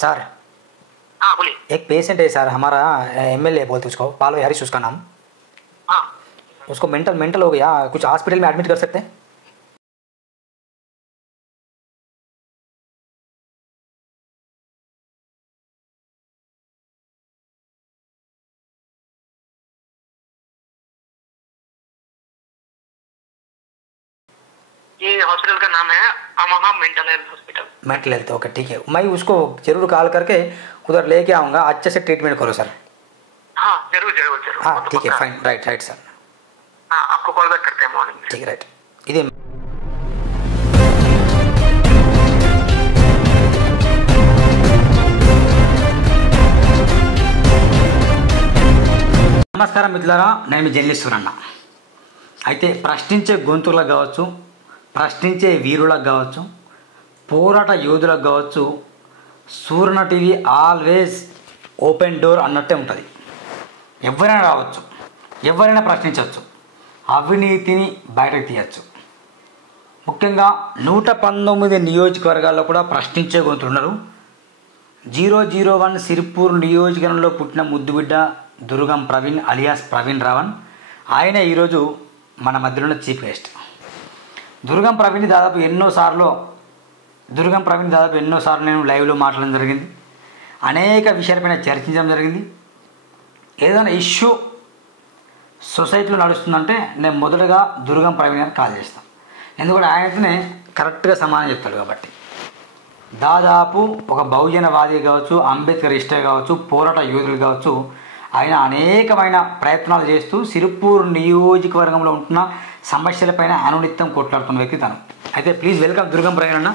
Sir हाँ बोलिए। एक पेशेंट है सर हमारा एमएलए बोलते उसको पालवे हरीश उसका नाम। हाँ उसको मेंटल हो गया, कुछ हॉस्पिटल में एडमिट कर सकते हैं? ये हॉस्पिटल का नाम है Amha mental health hospital. Mental health, okay ठीक है। मैं उसको जरूर कॉल करके उधर लेके आऊँगा, अच्छे से ट्रीटमेंट करो सर। हाँ जरूर जरूर जरूर। हाँ वो तो ठीक है, पक्का। Fine, right sir. हाँ आपको कॉल बैक करते हैं मॉर्निंग में। ठीक है, राइट। ఇది నమస్కారం మిత్రులారా, నేను మీ జర్నలిస్ట్ సూరన్న. అయితే ప్రశ్నించే గొంతులకు కావచ్చు, ప్రశ్నించే వీరులకు కావచ్చు, పోరాట యోధులకు కావచ్చు, Suranna TV always open door అన్నట్టే ఉంటుంది. ఎవరైనా రావచ్చు, ఎవరైనా ప్రశ్నించవచ్చు, అవినీతిని బయటకు తీయచ్చు. ముఖ్యంగా 119 నియోజకవర్గాల్లో కూడా ప్రశ్నించే గొంతులున్నారు. 001 సిరిపూర్ నియోజకవర్గంలో పుట్టిన ముద్దుబిడ్డ దుర్గం ప్రవీణ్ అలియాస్ ప్రవీణ్ రావణ్, ఆయన ఈరోజు మన మధ్యలో చీఫ్ గెస్ట్. దుర్గం ప్రవీణ్ దాదాపు ఎన్నోసార్లు నేను లైవ్లో మాట్లాడడం జరిగింది. అనేక విషయాలపైన చర్చించడం జరిగింది. ఏదైనా ఇష్యూ సొసైటీలో నడుస్తుందంటే నేను మొదటగా దుర్గం ప్రవీణ్ గారిని కాల్ చేస్తాను. ఎందుకంటే ఆయనతోనే కరెక్ట్గా సమాధానం చెప్తాడు కాబట్టి. దాదాపు ఒక బహుజనవాది కావచ్చు, అంబేద్కర్ ఇష్టే కావచ్చు, పోరాట యోధులు కావచ్చు, ఆయన అనేకమైన ప్రయత్నాలు చేస్తూ సిరిపూర్ నియోజకవర్గంలో ఉంటున్న సమస్యలపైన అనునిత్యం కొట్లాడుతున్న వ్యక్తి తను. అయితే ప్లీజ్ వెల్కమ్ దుర్గం ప్రవీణ్ అన్న.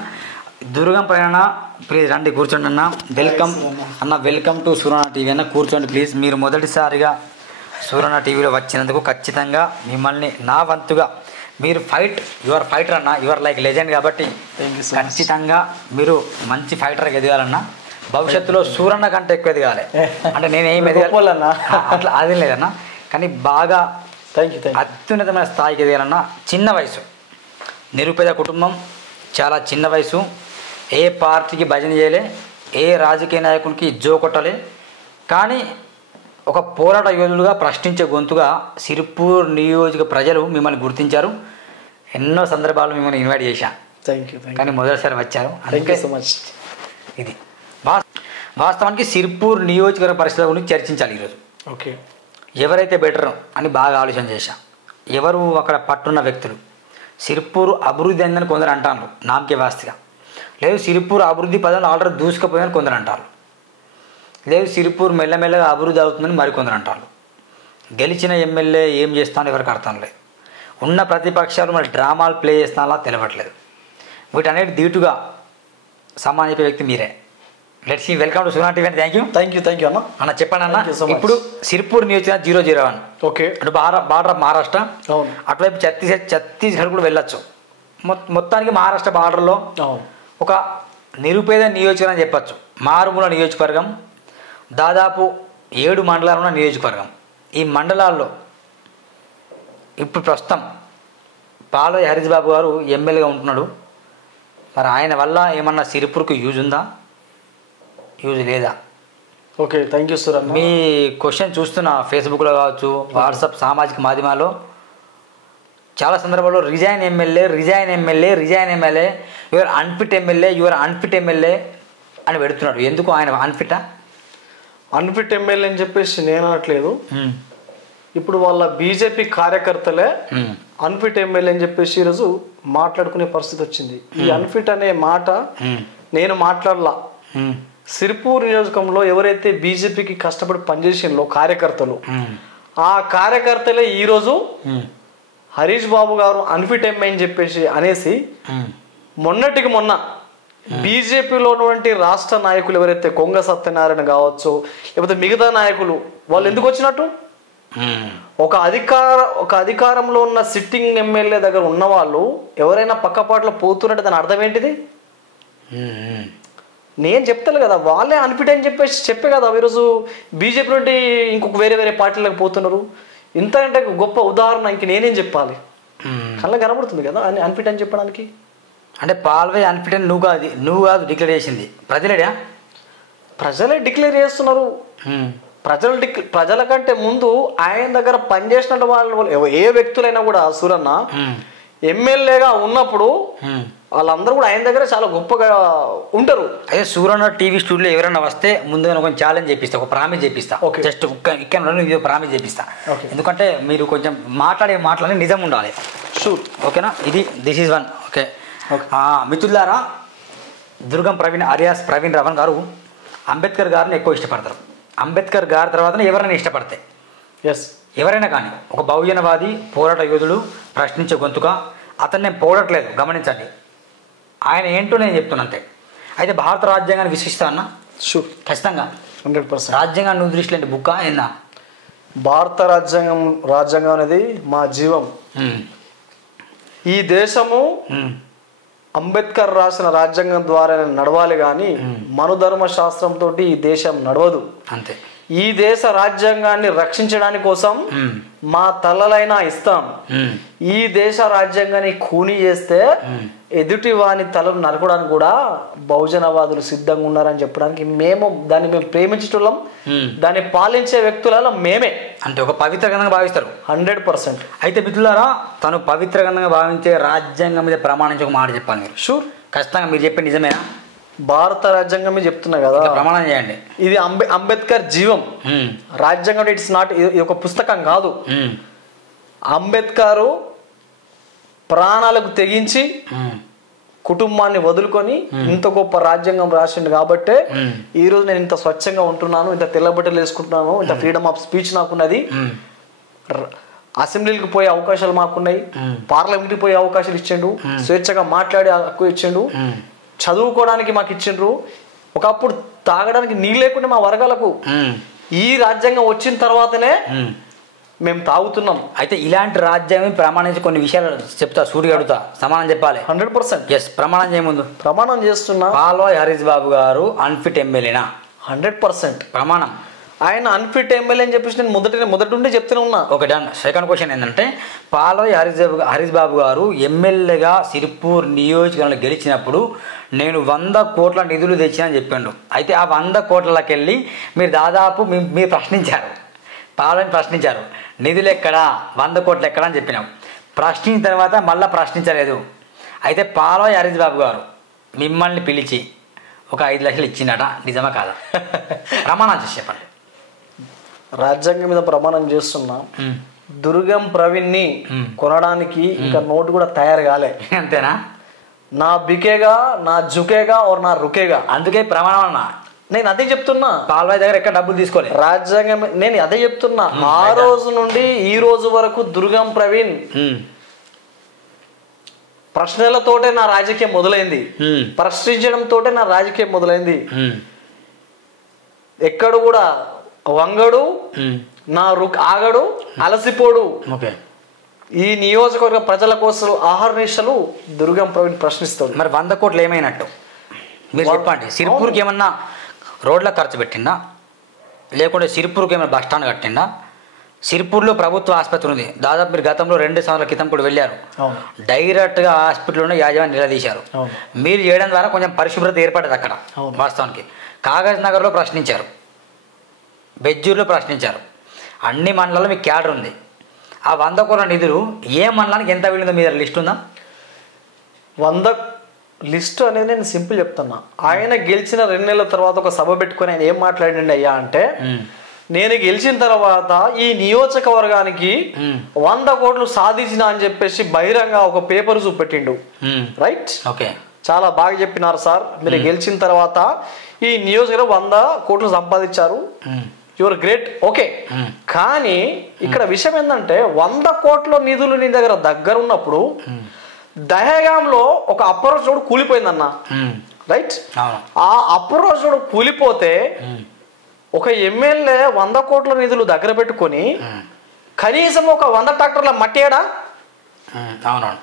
దుర్గం ప్రవీణ్ అన్న ప్లీజ్ రండి, కూర్చోండి అన్న. వెల్కమ్ అన్న, వెల్కమ్ టు సూరన్న టీవీ అన్న. కూర్చోండి ప్లీజ్. మీరు మొదటిసారిగా సూరన్న టీవీలో వచ్చినందుకు ఖచ్చితంగా మిమ్మల్ని నా వంతుగా, మీరు యువర్ ఫైటర్ అన్న, యువర్ లైక్ లెజెండ్ కాబట్టి ఖచ్చితంగా మీరు మంచి ఫైటర్గా ఎదగాలన్నా. భవిష్యత్తులో సూరన్న కంటే ఎక్కువ ఎదగాలి. అంటే నేనేం ఎదగాలన్నా అట్లా అది లేదన్నా, కానీ బాగా అత్యున్నతమైన స్థాయికి ఎదగాలన్నా. చిన్న వయసు, నిరుపేద కుటుంబం, చాలా చిన్న వయసు, ఏ పార్టీకి భజన చేయలే, ఏ రాజకీయ నాయకునికి జో కొట్టలే, కానీ ఒక పోరాట యోధులుగా, ప్రశ్నించే గొంతుగా సిరిపూర్ నియోజక ప్రజలు మిమ్మల్ని గుర్తించారు. ఎన్నో సందర్భాలు మిమ్మల్ని ఇన్వైట్ చేశాను, కానీ మొదటిసారి వచ్చారు. అందుకే సో మచ్. ఇది వాస్తవానికి సిరిపూర్ నియోజకవర్గ పరిస్థితుల గురించి చర్చించాలి ఈరోజు. ఓకే, ఎవరైతే బెటర్ అని బాగా ఆలోచన చేశా. ఎవరు అక్కడ పట్టున్న వ్యక్తులు. సిరిపూర్ అభివృద్ధి అయిందని కొందరు అంటారు నామకే వాస్తిగా. లేదు సిరిపూర్ అభివృద్ధి పదాలు ఆల్రెడీ దూసుకుపోయిందని కొందరు అంటారు. లేదు సిరిపూర్ మెల్లమెల్లగా అభివృద్ధి అవుతుందని మరికొందరు అంటారు. గెలిచిన ఎమ్మెల్యే ఏం చేస్తానో ఎవరికి అర్థం లేదు. ఉన్న ప్రతిపక్షాలు మరి డ్రామాలు ప్లే చేస్తానలా తెలవట్లేదు. వీటన్నిటి ధీటుగా సమాధానం చెప్పే వ్యక్తి మీరే. Let's see. Welcome to Suranna TV. Thank you అన్న. అన్న చెప్పండి అన్న, ఇప్పుడు సిరిపూర్ నియోజకవర్గం 001. ఓకే, అటు బార్డర్ ఆఫ్ మహారాష్ట్ర, అవును. అటువైపు ఛత్తీస్గఢ్ కూడా వెళ్ళొచ్చు. మొత్తానికి మహారాష్ట్ర బార్డర్లో ఒక నిరుపేద నియోజకవర్గం చెప్పచ్చు. మారుమూల నియోజకవర్గం, దాదాపు 7 మండలాలు ఉన్న నియోజకవర్గం. ఈ మండలాల్లో ఇప్పుడు ప్రస్తుతం పాలయ్య హరీష్ బాబు గారు ఎమ్మెల్యేగా ఉంటున్నాడు. మరి ఆయన వల్ల ఏమన్నా సిరిపూర్కు యూజ్ ఉందా, యూజ్ లేదా? Okay, thank you sir. Me question చూస్తున్న ఫేస్బుక్లో కావచ్చు, వాట్సాప్ సామాజిక మాధ్యమాల్లో చాలా సందర్భాల్లో resign MLA, your unfit MLA అని పెడుతున్నాడు. ఎందుకు ఆయన అన్ఫిట్ ఎమ్మెల్యే అని చెప్పేసి నేను అనట్లేదు. ఇప్పుడు వాళ్ళ బీజేపీ కార్యకర్తలే అన్ఫిట్ ఎమ్మెల్యే అని చెప్పేసి ఈరోజు మాట్లాడుకునే పరిస్థితి వచ్చింది. ఈ అన్ఫిట్ అనే మాట నేను మాట్లాడలా. సిరిపూర్ నియోజకంలో ఎవరైతే బీజేపీకి కష్టపడి పనిచేసినలో కార్యకర్తలు, ఆ కార్యకర్తలే ఈరోజు హరీష్ బాబు గారు అన్ఫిట్ ఎమ్మెల్యే అని చెప్పేసి అనేసి మొన్నటికి మొన్న బీజేపీలో ఉన్నటువంటి రాష్ట్ర నాయకులు ఎవరైతే కొంగ సత్యనారాయణ కావచ్చు, లేకపోతే మిగతా నాయకులు, వాళ్ళు ఎందుకు వచ్చినట్టు? ఒక అధికారంలో ఉన్న సిట్టింగ్ ఎమ్మెల్యే దగ్గర ఉన్న వాళ్ళు ఎవరైనా పక్కపాట్లో పోతున్నట్టు దాని అర్థం ఏంటిది? నేను చెప్తాను కదా, వాళ్ళే అన్ఫిట్ అని చెప్పే కదా ఈరోజు బీజేపీ నుండి ఇంకొక వేరే పార్టీలకు పోతున్నారు. ఇంతకంటే గొప్ప ఉదాహరణ ఇంక నేనేం చెప్పాలి? కళ్ళ కనబడుతుంది కదా అని అన్ఫిట్ అని చెప్పడానికి. అంటే పాల్వే అన్ఫిట్ అని నువ్వు కాదు డిక్లేర్ చేసింది ప్రజలేడా? ప్రజలే డిక్లేర్ చేస్తున్నారు. ప్రజల కంటే ముందు ఆయన దగ్గర పనిచేసిన వాళ్ళు ఏ వ్యక్తులైనా కూడా సూరన్న ఎమ్మెల్యేగా ఉన్నప్పుడు వాళ్ళందరూ కూడా ఆయన దగ్గర చాలా గొప్పగా ఉంటారు. అదే సూరన్న టీవీ స్టూడియోలో ఎవరైనా వస్తే ముందుగా ఒక ఛాలెంజ్ చేపిస్తా, ఒక ప్రామిస్ చేపిస్తా, జస్ట్ ఇక్కడ ప్రామిస్ చేపిస్తా. ఎందుకంటే మీరు కొంచెం మాట్లాడే మాటలని నిజం ఉండాలి. షూర్. ఓకేనా? This is one. ఓకే మిత్రులారా, దుర్గం ప్రవీణ్ అలియాస్ ప్రవీణ్ రవణ్ గారు అంబేద్కర్ గారిని ఎక్కువ ఇష్టపడతారు. అంబేద్కర్ గారి తర్వాత ఎవరైనా ఇష్టపడతాయి, ఎవరైనా కానీ ఒక బహుజనవాది, పోరాట యోధుడు, ప్రశ్నించే గొంతుక, అతను నేను పోవట్లేదు, గమనించండి. ఆయన ఏంటో నేను చెప్తున్నా అంతే. అయితే భారత రాజ్యాంగాన్ని విశిస్తా అన్న? షూర్, ఖచ్చితంగా 100%. రాజ్యాంగాన్ని నువ్వు దృష్టిలో అంటే బుక్క ఏందా? భారత రాజ్యాంగం అనేది మా జీవం. ఈ దేశము అంబేద్కర్ రాసిన రాజ్యాంగం ద్వారా నడవాలి కానీ మనుధర్మ శాస్త్రంతో ఈ దేశం నడవదు. అంతే. ఈ దేశ రాజ్యాంగాన్ని రక్షించడానికి కోసం మా తలలైనా ఇస్తాం. ఈ దేశ రాజ్యాంగాన్ని ఖూనీ చేస్తే ఎదుటి వాని తలను నరకడానికి కూడా బహుజనవాదులు సిద్ధంగా ఉన్నారని చెప్పడానికి మేము ప్రేమించటం, దాన్ని పాలించే వ్యక్తులలో మేమే. అంటే ఒక పవిత్ర గ్రంథంగా భావిస్తారు. 100%. అయితే మిత్రులారా, తను పవిత్ర గ్రంథంగా భావించే రాజ్యాంగం మీద ప్రమాణించి ఒక మాట చెప్పాలి మీరు. షూర్. ఖచ్చితంగా మీరు చెప్పే నిజమేనా? భారత రాజ్యాంగం మీద చెప్తున్నా కదా, ప్రమాణం చేయండి. ఇది అంబేద్కర్ జీవం. రాజ్యాంగం ఇట్స్ నాట్, ఇది ఒక పుస్తకం కాదు. అంబేద్కర్ ప్రాణాలకు తెగించి కుటుంబాన్ని వదులుకొని ఇంత గొప్ప రాజ్యాంగం రాసిండు కాబట్టే ఈ రోజు నేను ఇంత స్వచ్ఛంగా ఉంటున్నాను, ఇంత తెల్లబట్టలు వేసుకుంటున్నాను, ఇంత ఫ్రీడమ్ ఆఫ్ స్పీచ్ నాకున్నది, అసెంబ్లీకి పోయే అవకాశాలు మాకున్నాయి, పార్లమెంట్కి పోయే అవకాశాలు ఇచ్చిండు, స్వేచ్ఛగా మాట్లాడే హక్కు ఇచ్చిండు, చదువుకోవడానికి మాకు ఇచ్చిండ్రు. ఒకప్పుడు తాగడానికి నీళ్ళు లేకుండా మా వర్గాలకు ఈ రాజ్యాంగం వచ్చిన తర్వాతనే మేము తాగుతున్నాం. అయితే ఇలాంటి రాజ్యాంగం ప్రమాణించి కొన్ని విషయాలు చెప్తా, సూటిగా అడుగుతా, సమానం చెప్పాలి. 100%. ఎస్, ప్రమాణం చేయముందు. ప్రమాణం చేస్తున్నా. పాల్వాయి హరీష్ బాబు గారు అన్ఫిట్ ఎమ్మెల్యేనా? 100% ప్రమాణం. ఆయన అన్ఫిట్ ఎమ్మెల్యే అని చెప్పేసి నేను మొదటి నుండి చెప్తూనే ఉన్నా. Okay, done. సెకండ్ క్వశ్చన్ ఏంటంటే, పాల్వాయి హరీష్ బాబు గారు ఎమ్మెల్యేగా సిరిపూర్ నియోజకవర్గంలో గెలిచినప్పుడు నేను 100 కోట్ల నిధులు తెచ్చినని చెప్పిండు. అయితే ఆ 100 కోట్లకి వెళ్ళి మీరు దాదాపు మీరు ప్రశ్నించారు, పాల్వాయిని ప్రశ్నించారు, నిధులు ఎక్కడా, 100 కోట్లు ఎక్కడా అని చెప్పినాం. ప్రశ్నించిన తర్వాత మళ్ళీ ప్రశ్నించలేదు. అయితే పాల్వాయి హరీష్ బాబు గారు మిమ్మల్ని పిలిచి ఒక 5 లక్షలు ఇచ్చిందట, నిజమా కాదా? ప్రమాణం చేసి చెప్పండి. రాజ్యాంగం మీద ప్రమాణం చేస్తున్నా. దుర్గం ప్రవీణ్ని కొనడానికి ఇంకా నోటు కూడా తయారు కాలే. అంతేనా? నా బికేగా, నా జుకేగా, ఓర్ నా రుకేగా. అందుకే ప్రమాణం అన్నా. నేను అదే చెప్తున్నా. పాల్వాయి దగ్గర ఎక్కడ డబ్బులు తీసుకోలేదు. రాజ్యాంగం నేను అదే చెప్తున్నా. ఆ రోజు నుండి ఈ రోజు వరకు దుర్గం ప్రవీణ్ ప్రశ్నలతోటే నా రాజకీయం మొదలైంది, ప్రశ్నించడంతోటే నా రాజకీయం మొదలైంది. ఎక్కడ కూడా వంగడు, నా ఆగడు, అలసిపోడు. ఈ నియోజకవర్గ ప్రజల కోసం ఆహార నిశలు దుర్గం ప్రవీణ్ ప్రశ్నిస్తాడు. మరి 100 కోట్లు ఏమైనట్టు మీరు చెప్పండి. సిరిపూర్కి ఏమన్నా రోడ్ల ఖర్చు పెట్టిందా, లేకుంటే సిరిపూర్కి ఏమైనా బస్ స్టాండ్ కట్టిందా? సిరిపూర్లో ప్రభుత్వ ఆసుపత్రి ఉంది. దాదాపు మీరు గతంలో 2 సంవత్సరాల క్రితం కూడా వెళ్ళారు. డైరెక్ట్గా హాస్పిటల్లోనే యాజమాన్యం నిలదీశారు. మీరు చేయడం ద్వారా కొంచెం పరిశుభ్రత ఏర్పడేది అక్కడ. వాస్తవానికి కాగజ్ నగర్లో ప్రశ్నించారు, బెజ్జూరులో ప్రశ్నించారు. అన్ని మండలాల్లో మీకు క్యాడర్ ఉంది. ఆ 100 కోట్ల నిధులు ఏ మండలానికి ఎంత వెళ్ళిందో మీద లిస్ట్ ఉందా? 100 లిస్ట్ అనేది నేను సింపుల్ చెప్తున్నా. ఆయన గెలిచిన 2 నెలల తర్వాత ఒక సభ పెట్టుకొని ఆయన ఏం మాట్లాడండి అయ్యా అంటే, నేను గెలిచిన తర్వాత ఈ నియోజకవర్గానికి 100 కోట్లు సాధించిన అని చెప్పేసి బహిరంగ ఒక పేపర్ చూపెట్టిండు. రైట్? ఓకే, చాలా బాగా చెప్పినారు సార్. మీరు గెలిచిన తర్వాత ఈ నియోజకవర్గం 100 కోట్లు సంపాదించారు, యువర్ గ్రేట్. ఓకే, కానీ ఇక్కడ విషయం ఏంటంటే 100 కోట్ల నిధులు నీ దగ్గర ఉన్నప్పుడు దహేగాంలో ఒక అప్రోచ్ రోడ్ కూలిపోయిందన్న. రైట్? ఆ అప్రోచ్ రోడ్ కూలిపోతే ఒక ఎమ్మెల్యే 100 కోట్ల నిధులు దగ్గర పెట్టుకొని కనీసం ఒక 100 ట్రాక్టర్ల మట్టేయడా?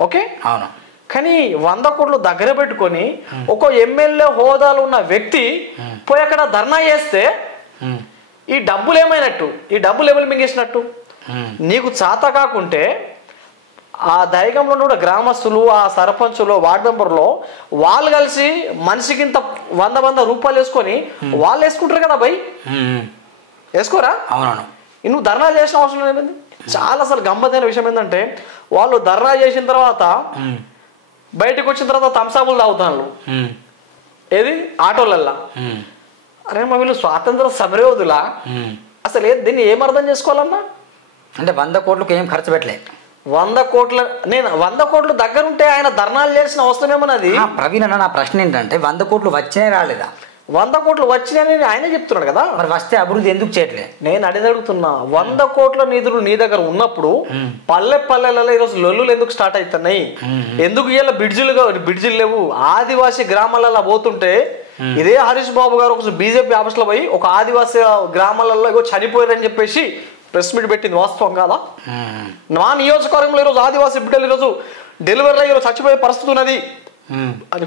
ఓకే, కానీ 100 కోట్లు దగ్గర పెట్టుకొని ఒక ఎమ్మెల్యే హోదాలో ఉన్న వ్యక్తి పోయి అక్కడ ధర్నా చేస్తే ఈ డబ్బులు ఏమైనట్టు? ఈ డబ్బులు ఎవరు మింగేసినట్టు? నీకు చాత కాకుంటే ఆ దైగంలో కూడా గ్రామస్తులు, ఆ సర్పంచులు, వార్డు మెంబర్లో వాళ్ళు కలిసి మనిషికి ఇంత 100 రూపాయలు వేసుకొని వాళ్ళు వేసుకుంటారు కదా భయ్, వేసుకోరా? అవునవును. నువ్వు ధర్నా చేసిన అవసరం ఏమైంది? చాలా అసలు గమ్మతైన విషయం ఏంటంటే వాళ్ళు ధర్నా చేసిన తర్వాత బయటకు వచ్చిన తర్వాత థమ్సాబులు తాగుతాను. ఏది ఆటోలల్లా. అరే మా వీళ్ళు స్వాతంత్ర సమరయోధులా? అసలు దీన్ని ఏం అర్థం చేసుకోవాలన్నా? అంటే 100 కోట్లకు ఏం ఖర్చు పెట్టలే. 100 కోట్ల నేను 100 కోట్లు దగ్గరుంటే ఆయన ధర్నాలు చేసిన అవసరం ఏమన్నది? ప్రవీణ్ అన్న, నా ప్రశ్న ఏంటంటే 100 కోట్లు వచ్చినాయి రాలేదా? 100 కోట్లు వచ్చినాయని ఆయనే చెప్తున్నాడు కదా. మరి వస్తే అభివృద్ధి ఎందుకు చేయట్లే? నేను అడుగుతున్నా, 100 కోట్ల నిధులు నీ దగ్గర ఉన్నప్పుడు పల్లెలలో ఈరోజు లొల్లులు ఎందుకు స్టార్ట్ అవుతున్నాయి? ఎందుకు ఇలా బ్రిడ్జిలు లేవు? ఆదివాసీ గ్రామాలలో పోతుంటే ఇదే హరీష్ బాబు గారు ఒక బీజేపీ ఆఫీస్లో పోయి ఒక ఆదివాసీ గ్రామాలలో చనిపోయారని చెప్పేసి ప్రెస్ మీట్ పెట్టింది. వాస్తవం కాదా? నా నియోజకవర్గంలో ఈరోజు ఆదివాసీ బిడ్డలు ఈరోజు డెలివరీలో ఈరోజు చచ్చిపోయే పరిస్థితి ఉన్నది అని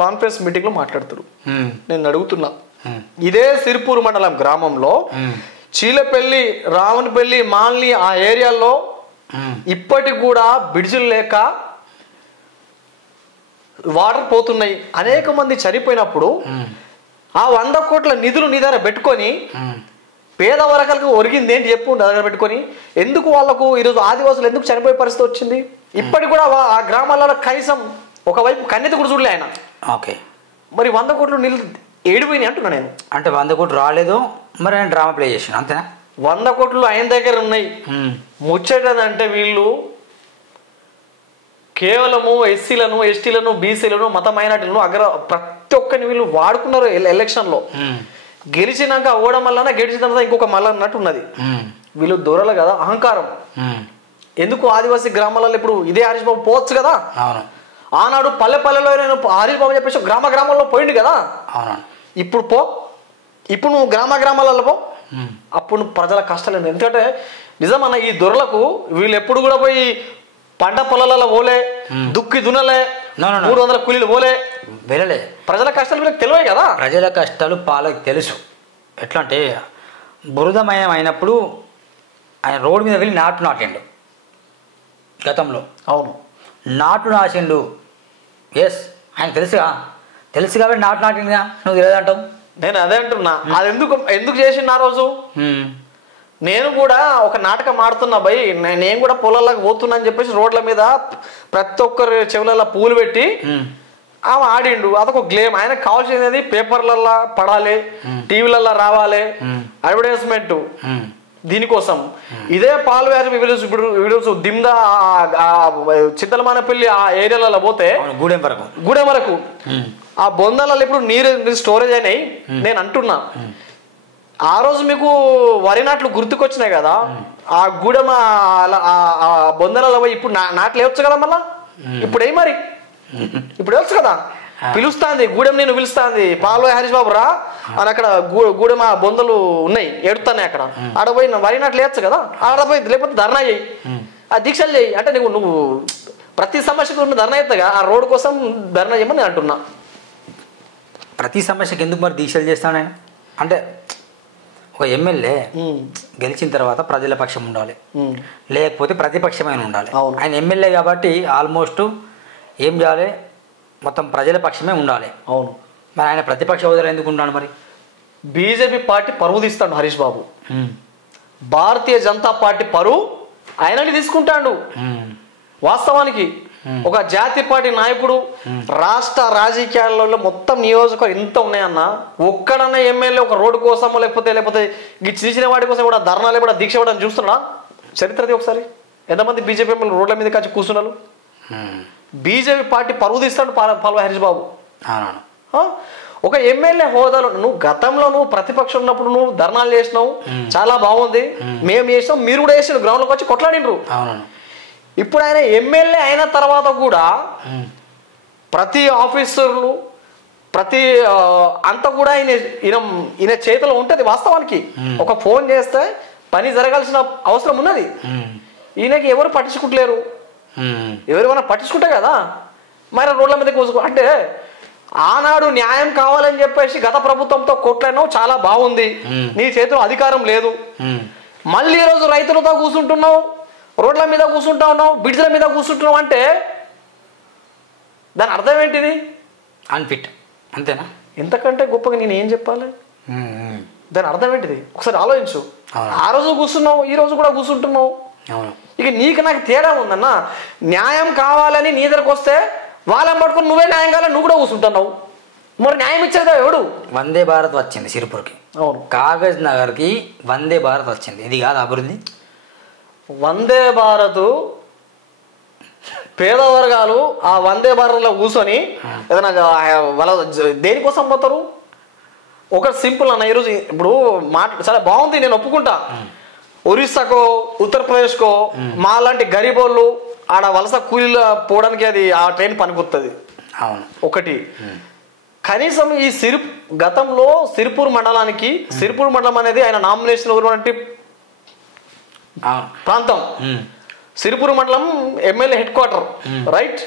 కాన్ఫరెన్స్ మీటింగ్ లో మాట్లాడుతారు. నేను అడుగుతున్నా, ఇదే సిరిపూర్ మండలం గ్రామంలో చీలపల్లి, రావణపల్లి, మాల్ని ఆ ఏరియాలో ఇప్పటికి కూడా బ్రిడ్జిలు లేక వాటర్ పోతున్నాయి. అనేక మంది చనిపోయినప్పుడు ఆ 100 కోట్ల నిధులు నీ దగ్గర పెట్టుకొని పేద వర్గాలకు ఒరిగింది ఏంటి చెప్పు? దగ్గర పెట్టుకొని ఎందుకు వాళ్లకు ఈరోజు ఆదివాసులు ఎందుకు చనిపోయే పరిస్థితి వచ్చింది? ఇప్పటికి కూడా ఆ గ్రామాలలో కనీసం ఒకవైపు కన్నెత్తి కూడా చూడలే ఆయన. ఓకే, మరి 100 కోట్లు నీళ్ళు ఏడిపోయినాయి అంటున్నా నేను. అంటే 100 కోట్లు రాలేదు, మరి ఆయన డ్రామా ప్లే చేసాను అంతేనా? 100 కోట్లు ఆయన దగ్గర ఉన్నాయి. ముచ్చటంటే వీళ్ళు కేవలము ఎస్సీలను, ఎస్టీలను, బీసీలను, మత మైనార్టీలను ప్రతి ఒక్కరిని వీళ్ళు వాడుకున్నారు ఎలక్షన్లో. గెలిచినాక ఓడ మల్లన, గెలిచిన తర్వాత ఇంకొక మల్ల అన్నట్టు ఉన్నది. వీళ్ళు దొరలు కదా, అహంకారం. ఎందుకు ఆదివాసీ గ్రామాలలో ఇప్పుడు ఇదే హరీష్ బాబు పోవచ్చు కదా? ఆనాడు పల్లెలో నేను హరీష్ బాబు చెప్పేసి గ్రామాల్లో పోయిండు కదా. ఇప్పుడు నువ్వు గ్రామాలలో పో, అప్పుడు నువ్వు ప్రజల కష్టాలు. ఎందుకంటే నిజమన్న, ఈ దొరలకు వీళ్ళు ఎప్పుడు కూడా పోయి పంట పొలాలలో పోలే, దుక్కి దున్నలే, 300 కూలీలు పోలే, వెళ్ళలే. ప్రజల కష్టాలు వీళ్ళకి తెలివే కదా. ప్రజల కష్టాలు వాళ్ళకి తెలుసు. ఎట్లా అంటే బురదమయం అయినప్పుడు ఆయన రోడ్డు మీద వెళ్ళి నాటిండు గతంలో. అవును, నాటిండు. ఎస్, ఆయన తెలుసు కాబట్టి నాటిందిగా, నువ్వు తెలియదంటావు. నేను అదే అంటున్నా. అది ఎందుకు చేసిండు ఆ రోజు? నేను కూడా ఒక నాటకం ఆడుతున్నా భయ్, నేను కూడా పొలాలకు పోతున్నా అని చెప్పేసి రోడ్ల మీద ప్రతి ఒక్కరి చెవులలో పూలు పెట్టి ఆమె ఆడిండు. అదొక గ్లేమ్. ఆయనకు కావాల్సినది పేపర్లల్లో పడాలి, టీవీలలో రావాలి, అడ్వర్టైజ్మెంట్. దీనికోసం ఇదే పాల్వేరు వీడియోస్ దిమ్దా, చింతలమానపల్లి ఆ ఏరియాలలో పోతే గూడెం వరకు ఆ బొందలలో ఇప్పుడు నీరు స్టోరేజ్ అయినాయి. నేను అంటున్నా, ఆ రోజు మీకు వరి నాట్లు గుర్తుకొచ్చినాయి కదా, ఆ గూడెం బొందలలో పోయి ఇప్పుడు నాట్లు వేయచ్చు కదా. మళ్ళా ఇప్పుడు మరి ఇప్పుడు వేయచ్చు కదా. పిలుస్తాంది గూడెం, నేను పిలుస్తాంది పాల్వే హరీష్ బాబు రా అని. అక్కడ గూడెం ఆ బొందలు ఉన్నాయి, ఎడుతున్నాయి. అక్కడ ఆడపోయి వరి నాట్లు వేయచ్చు కదా. ఆడపోయి లేకపోతే ధర్నా చేయి, ఆ దీక్షలు చేయి. అంటే నువ్వు ప్రతి సమస్యకు ధర్నా చేస్తాగా, ఆ రోడ్డు కోసం ధర్నా చేయమని నేను అంటున్నా. ప్రతి సమస్యకి ఎందుకు మరి దీక్షలు చేస్తాను ఆయన? అంటే ఒక ఎమ్మెల్యే గెలిచిన తర్వాత ప్రజల పక్షం ఉండాలి, లేకపోతే ప్రతిపక్షమైన ఉండాలి. ఆయన ఎమ్మెల్యే కాబట్టి ఆల్మోస్ట్ ఏం చేయాలి, మొత్తం ప్రజల పక్షమే ఉండాలి. అవును, మరి ఆయన ప్రతిపక్ష హోదాలో ఎందుకు ఉండాలి? మరి బీజేపీ పార్టీ పరువు తీస్తాడు హరీష్ బాబు. భారతీయ జనతా పార్టీ పరువు ఆయనని తీసుకుంటాడు. వాస్తవానికి ఒక జాతీయ పార్టీ నాయకుడు రాష్ట్ర రాజకీయాలలో మొత్తం నియోజకవర్గం ఎంత ఉన్నాయన్న, ఒక్కడన్నా ఎమ్మెల్యే ఒక రోడ్డు కోసమో లేకపోతే ఈ చిన్న వాటి కోసం కూడా ధర్నాలు కూడా దీక్ష ఇవ్వడం చూస్తున్నా చరిత్రది. ఒకసారి ఎంతమంది బీజేపీ ఎమ్మెల్యే రోడ్ల మీద కాచి కూర్చున్నారు? బీజేపీ పార్టీ పరువు తీస్తాడు పాల్వా హరీష్ బాబు. ఒక ఎమ్మెల్యే హోదాలో నువ్వు గతంలో నువ్వు ప్రతిపక్షం ఉన్నప్పుడు నువ్వు ధర్నాలు చేసినావు, చాలా బాగుంది, మేము చేసినాం, మీరు కూడా చేసిన గ్రౌండ్లోకి వచ్చి కొట్లాడినరు. ఇప్పుడు ఆయన ఎమ్మెల్యే అయిన తర్వాత కూడా ప్రతి ఆఫీసర్లు ప్రతి అంతా కూడా ఈయన చేతిలో ఉంటుంది. వాస్తవానికి ఒక ఫోన్ చేస్తే పని జరగాల్సిన అవసరం ఉన్నది. ఈయనకి ఎవరు పట్టించుకుంటలేరు. ఎవరైనా పట్టించుకుంటే కదా మరి రోడ్ల మీద కూర్చుకో. అంటే ఆనాడు న్యాయం కావాలని చెప్పేసి గత ప్రభుత్వంతో కొట్లాడినావు, చాలా బాగుంది, నీ చేతిలో అధికారం లేదు. మళ్ళీ ఈరోజు రైతులతో కూర్చుంటున్నావు, రోడ్ల మీద కూర్చుంటా ఉన్నావు, బ్రిడ్జ్ల మీద కూర్చుంటున్నావు అంటే దాని అర్థం ఏంటిది? అన్ఫిట్, అంతేనా? ఎంతకంటే గొప్పగా నేను ఏం చెప్పాలి? దాని అర్థం ఏంటిది ఒకసారి ఆలోచించు. ఆ రోజు కూర్చున్నావు, ఈ రోజు కూడా కూర్చుంటున్నావు. ఇక నీకు నాకు తేడా ఉందన్న. న్యాయం కావాలని నీ దగ్గరకు వస్తే వాళ్ళని పట్టుకుని నువ్వే న్యాయం కావాలని నువ్వు కూడా కూర్చుంటున్నావు. మరి న్యాయం ఇచ్చేదా ఎవడు? వందే భారత్ వచ్చింది సిరిపూర్కి, అవును. కాగజ్ నగర్కి వందే భారత్ వచ్చింది. ఇది కాదు అభివృద్ధి? వందే భారత్ పేద వర్గాలు ఆ వందే భారత్లో కూర్చొని ఏదైనా వాళ్ళ దేనికోసం పోతారు? ఒక సింపుల్ అన్న. ఈరోజు ఇప్పుడు చాలా బాగుంది, నేను ఒప్పుకుంటా. ఒరిస్సాకో ఉత్తరప్రదేశ్కో మా లాంటి గరీబోళ్ళు ఆడ వలస కూలీలు పోవడానికి అది ఆ ట్రైన్ పనికొస్తుంది. అవును. ఒకటి కనీసం ఈ గతంలో సిరిపూర్ మండలానికి, సిరిపూర్ మండలం అనేది ఆయన నామినేషన్ ఉన్నటువంటి ప్రాంతం. సిరిపూర్ మండలం MLA head quarter, right?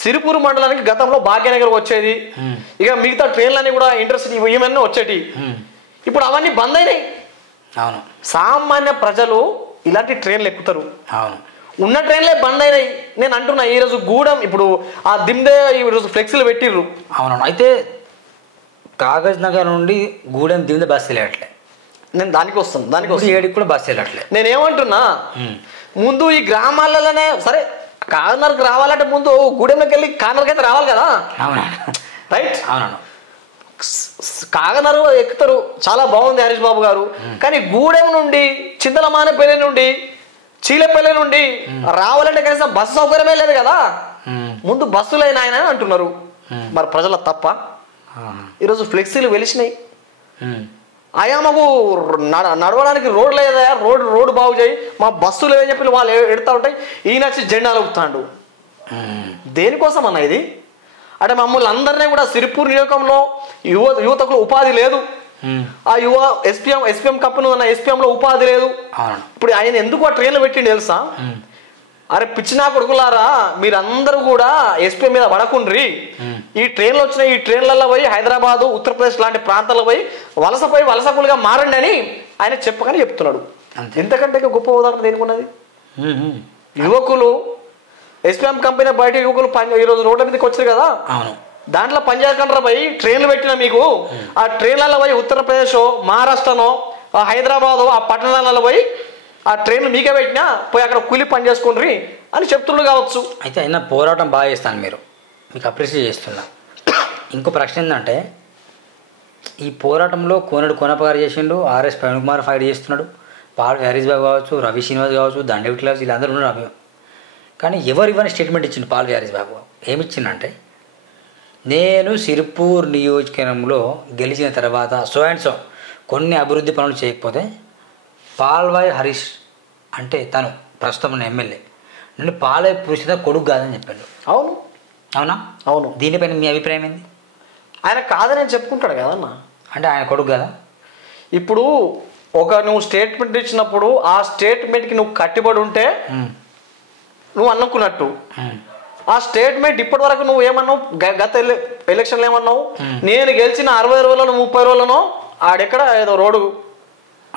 Sirpur మండలానికి గతంలో భాగ్యనగర్ వచ్చేది, ఇక మిగతా ట్రైన్లన్నీ కూడా ఇంటర్సిటీ ఇవన్నీ వచ్చేటి. ఇప్పుడు అవన్నీ బంద్ అయినాయి. అవును. సామాన్య ప్రజలు ఇలాంటి ట్రైన్లు ఎక్కుతారు. అవును. ఉన్న ట్రైన్లే బంద్ అయినాయి. నేను అంటున్నా ఈరోజు గూడెం ఇప్పుడు ఆ దిమ్దే ఈరోజు ఫ్లెక్సీలు పెట్టిర్రు. అవునవును. అయితే కాగజ్ నగర్ నుండి గూడెం దిమ్దే బస్సు వెళ్ళట్లే. నేను దానికి వస్తాను. ఏడికి కూడా బస్సు వెళ్ళట్లే. నేనేమంటున్నా, ముందు ఈ గ్రామాలలోనే సరే కార్నర్కి రావాలంటే ముందు గూడెంలోకి వెళ్ళి కార్నర్కి అయితే రావాలి కదా. అవునా? రైట్. అవునవును. కాగనరు ఎక్కుతారు, చాలా బాగుంది హరీష్ బాబు గారు. కానీ గూడెం నుండి, చింతలమానేపల్లి నుండి, చీలపల్లి నుండి రావాలంటే కనీసం బస్సు సౌకర్యమే లేదు కదా. ముందు బస్సులైన ఆయన అంటున్నారు. మరి ప్రజల తప్ప? ఈరోజు ఫ్లెక్సీలు వెలిసినాయి. అయామకు నడవడానికి రోడ్ లేదా, రోడ్డు బాగు చేయి, మా బస్సులు లేదని చెప్పి వాళ్ళు ఎడతా ఉంటాయి. ఈయన వచ్చి జెండాలు ఊపుతాడు. దేనికోసం అన్న ఇది? అంటే మమ్మల్ని అందరినీ కూడా సిరిపూర్ నియోజకంలో యువతకు ఉపాధి లేదు. ఆ ఎస్పీఎం కంపెనీ ఉన్న ఎస్పీఎంలో ఉపాధి లేదు. ఇప్పుడు ఆయన ఎందుకు ఆ ట్రైన్లు పెట్టిండు తెలుసా? అరే పిచ్చినా కొడుకులారా, మీరందరూ కూడా ఎస్పీ మీద పడకుండ్రి. ఈ ట్రైన్లు వచ్చినాయి, ఈ ట్రైన్లలో పోయి హైదరాబాదు, ఉత్తరప్రదేశ్ లాంటి ప్రాంతాల్లో పోయి వలసకులుగా మారండి అని ఆయన చెప్పగానే చెప్తున్నాడు. ఎంతకంటే గొప్ప ఉదాహరణ దేనికున్నది? యువకులు ఎస్పీఎం కంపెనీ బయట యువకులు ఈరోజు రోడ్ల మీదకి వచ్చారు కదా, దాంట్లో పనిచేయకుండా పోయి ట్రైన్లు పెట్టిన మీకు ఆ ట్రైన్లలో పోయి ఉత్తరప్రదేశ్, మహారాష్ట్రనో, హైదరాబాదు ఆ పట్టణాలలో పోయి ఆ ట్రైన్లు మీకే పెట్టినా పోయి అక్కడ కూలి పని చేసుకుండ్రి అని చెప్తుండ్రు కావచ్చు. అయితే అయినా పోరాటం బాగా చేస్తాను, మీకు అప్రిషియేట్ చేస్తున్నా. ఇంకో ప్రశ్న ఏంటంటే, ఈ పోరాటంలో కోనప్ప గారు చేసిండు, ఆర్ఎస్ ప్రవీణ్ కుమార్ ఫైట్ చేస్తున్నాడు, పాల్ హరీష్ బాబు కావచ్చు, రవి శ్రీనివాస్ కావచ్చు, దండే విట్లాస్, వీళ్ళందరూ ఉన్నారు. కానీ ఎవరివని స్టేట్మెంట్ ఇచ్చిండు పాల్ హరీష్ బాబు. ఏమిచ్చిందంటే, నేను సిరిపూర్ నియోజకవర్గంలో గెలిచిన తర్వాత సో అండ్ సో కొన్ని అభివృద్ధి పనులు చేయకపోతే పాల్వాయి హరీష్ అంటే తను ప్రస్తుతం ఉన్న ఎమ్మెల్యే నేను పాల్వాయి పురుషిత కొడుకు కాదని చెప్పాడు. అవును. అవునా? అవును. దీనిపైన మీ అభిప్రాయం ఏంది? ఆయన కాదని నేను చెప్పుకుంటాడు కదన్నా. అంటే ఆయన కొడుకు కదా. ఇప్పుడు నువ్వు స్టేట్మెంట్ ఇచ్చినప్పుడు ఆ స్టేట్మెంట్కి నువ్వు కట్టుబడి ఉంటే నువ్వు అనుకున్నట్టు. ఆ స్టేట్మెంట్ ఇప్పటి వరకు నువ్వు ఏమన్నావు? గత ఎలక్షన్లో ఏమన్నావు? నేను గెలిచిన 60 రోజులను 30 రోజులను ఆడెక్కడ ఏదో రోడ్డు,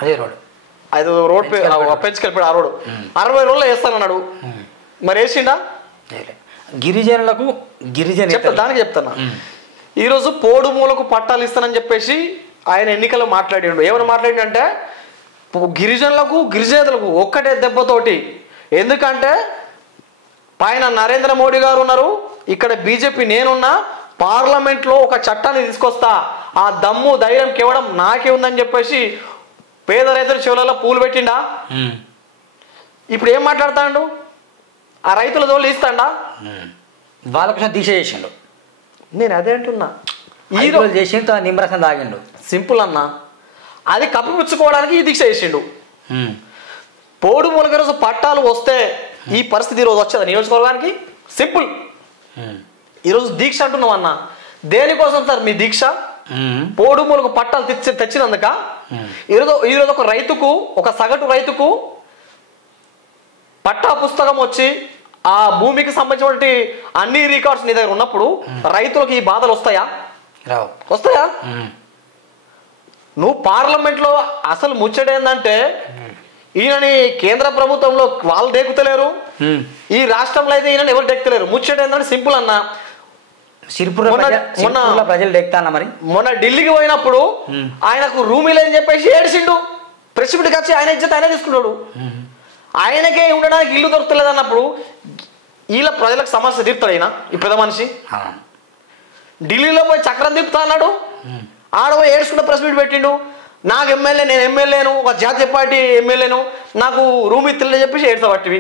అదే రోడ్డు పెంచుకెళ్ళిపోయాడు. ఆ రోడ్డు 60 రోజుల్లో వేస్తానన్నాడు. మరి వేసిండా? గిరిజనులకు దానికి చెప్తాను. ఈరోజు పోడు మూలకు పట్టాలు ఇస్తానని చెప్పేసి ఆయన ఎన్నికల్లో మాట్లాడిండు. ఏమైనా మాట్లాడిండంటే గిరిజనులకు గిరిజనులకు ఒక్కటే దెబ్బతోటి. ఎందుకంటే పైన నరేంద్ర మోడీ గారు ఉన్నారు, ఇక్కడ బీజేపీ నేనున్నా, పార్లమెంట్లో ఒక చట్టాన్ని తీసుకొస్తా, ఆ దమ్ము ధైర్యం కేవలం నాకే ఉందని చెప్పేసి పేద రైతుల చెవులలో పూలు పెట్టిండా. ఇప్పుడు ఏం మాట్లాడతాడు? ఆ రైతుల జోళ్ళు ఇస్తాడా? వాళ్ళ కోసం దీక్ష చేసిండు. నేను అదే అంటున్నా. ఈరోజు చేసిండు, నిమ్మరసం తాగిండు. సింపుల్ అన్న. అది కప్పిపుచ్చుకోవడానికి ఈ దీక్ష చేసిండు. పోడు మూలక రోజు పట్టాలు వస్తే ఈ పరిస్థితి ఈరోజు వచ్చేది నియోజకవర్గానికి? సింపుల్. ఈరోజు దీక్ష అంటున్నావు అన్న. దేనికోసం సార్ మీ దీక్ష? పోడు మూలకు పట్టాలు తెచ్చినందుక? ఈరోజు ఒక రైతుకు, ఒక సగటు రైతుకు పట్టా పుస్తకం వచ్చి ఆ భూమికి సంబంధించినటువంటి అన్ని రికార్డ్స్ నీ దగ్గర ఉన్నప్పుడు రైతులకు ఈ బాధలు వస్తాయా? వస్తాయా? నువ్వు పార్లమెంట్లో అసలు ముచ్చటేందంటే ఈయనని కేంద్ర ప్రభుత్వంలో వాళ్ళు డెక్కుతలేరు, ఈ రాష్ట్రంలో అయితే ఈయన ఎవరు డెక్కుతలేరు. ముచ్చట ఏంటంటే సింపుల్ అన్న, ప్రజలు డెక్తానా మరి. మొన్న ఢిల్లీకి పోయినప్పుడు ఆయనకు రూమ్ లేని చెప్పేసి ఏడిసిండు. ప్రెస్ మీట్కి వచ్చి ఆయన ఇజ్జత్ ఆయన తీసుకున్నాడు. ఆయనకే ఉండడానికి ఇల్లు దొరకలేదు అన్నప్పుడు వీళ్ళ ప్రజలకు సమస్య తీరుతాడు ఆయన, ఈ పెద్ద మనిషి. ఢిల్లీలో పోయి చక్రం తిప్పుతా అన్నాడు, ఆడ పోయి ఏడ్చుకుంటే ప్రెస్ మీట్ పెట్టిండు. నాకు ఎమ్మెల్యే, నేను ఎమ్మెల్యేను, ఒక జాతీయ పార్టీ ఎమ్మెల్యేను, నాకు రూమ్ ఇత్తలే చెప్పేసి ఏడ్చబట్టివి.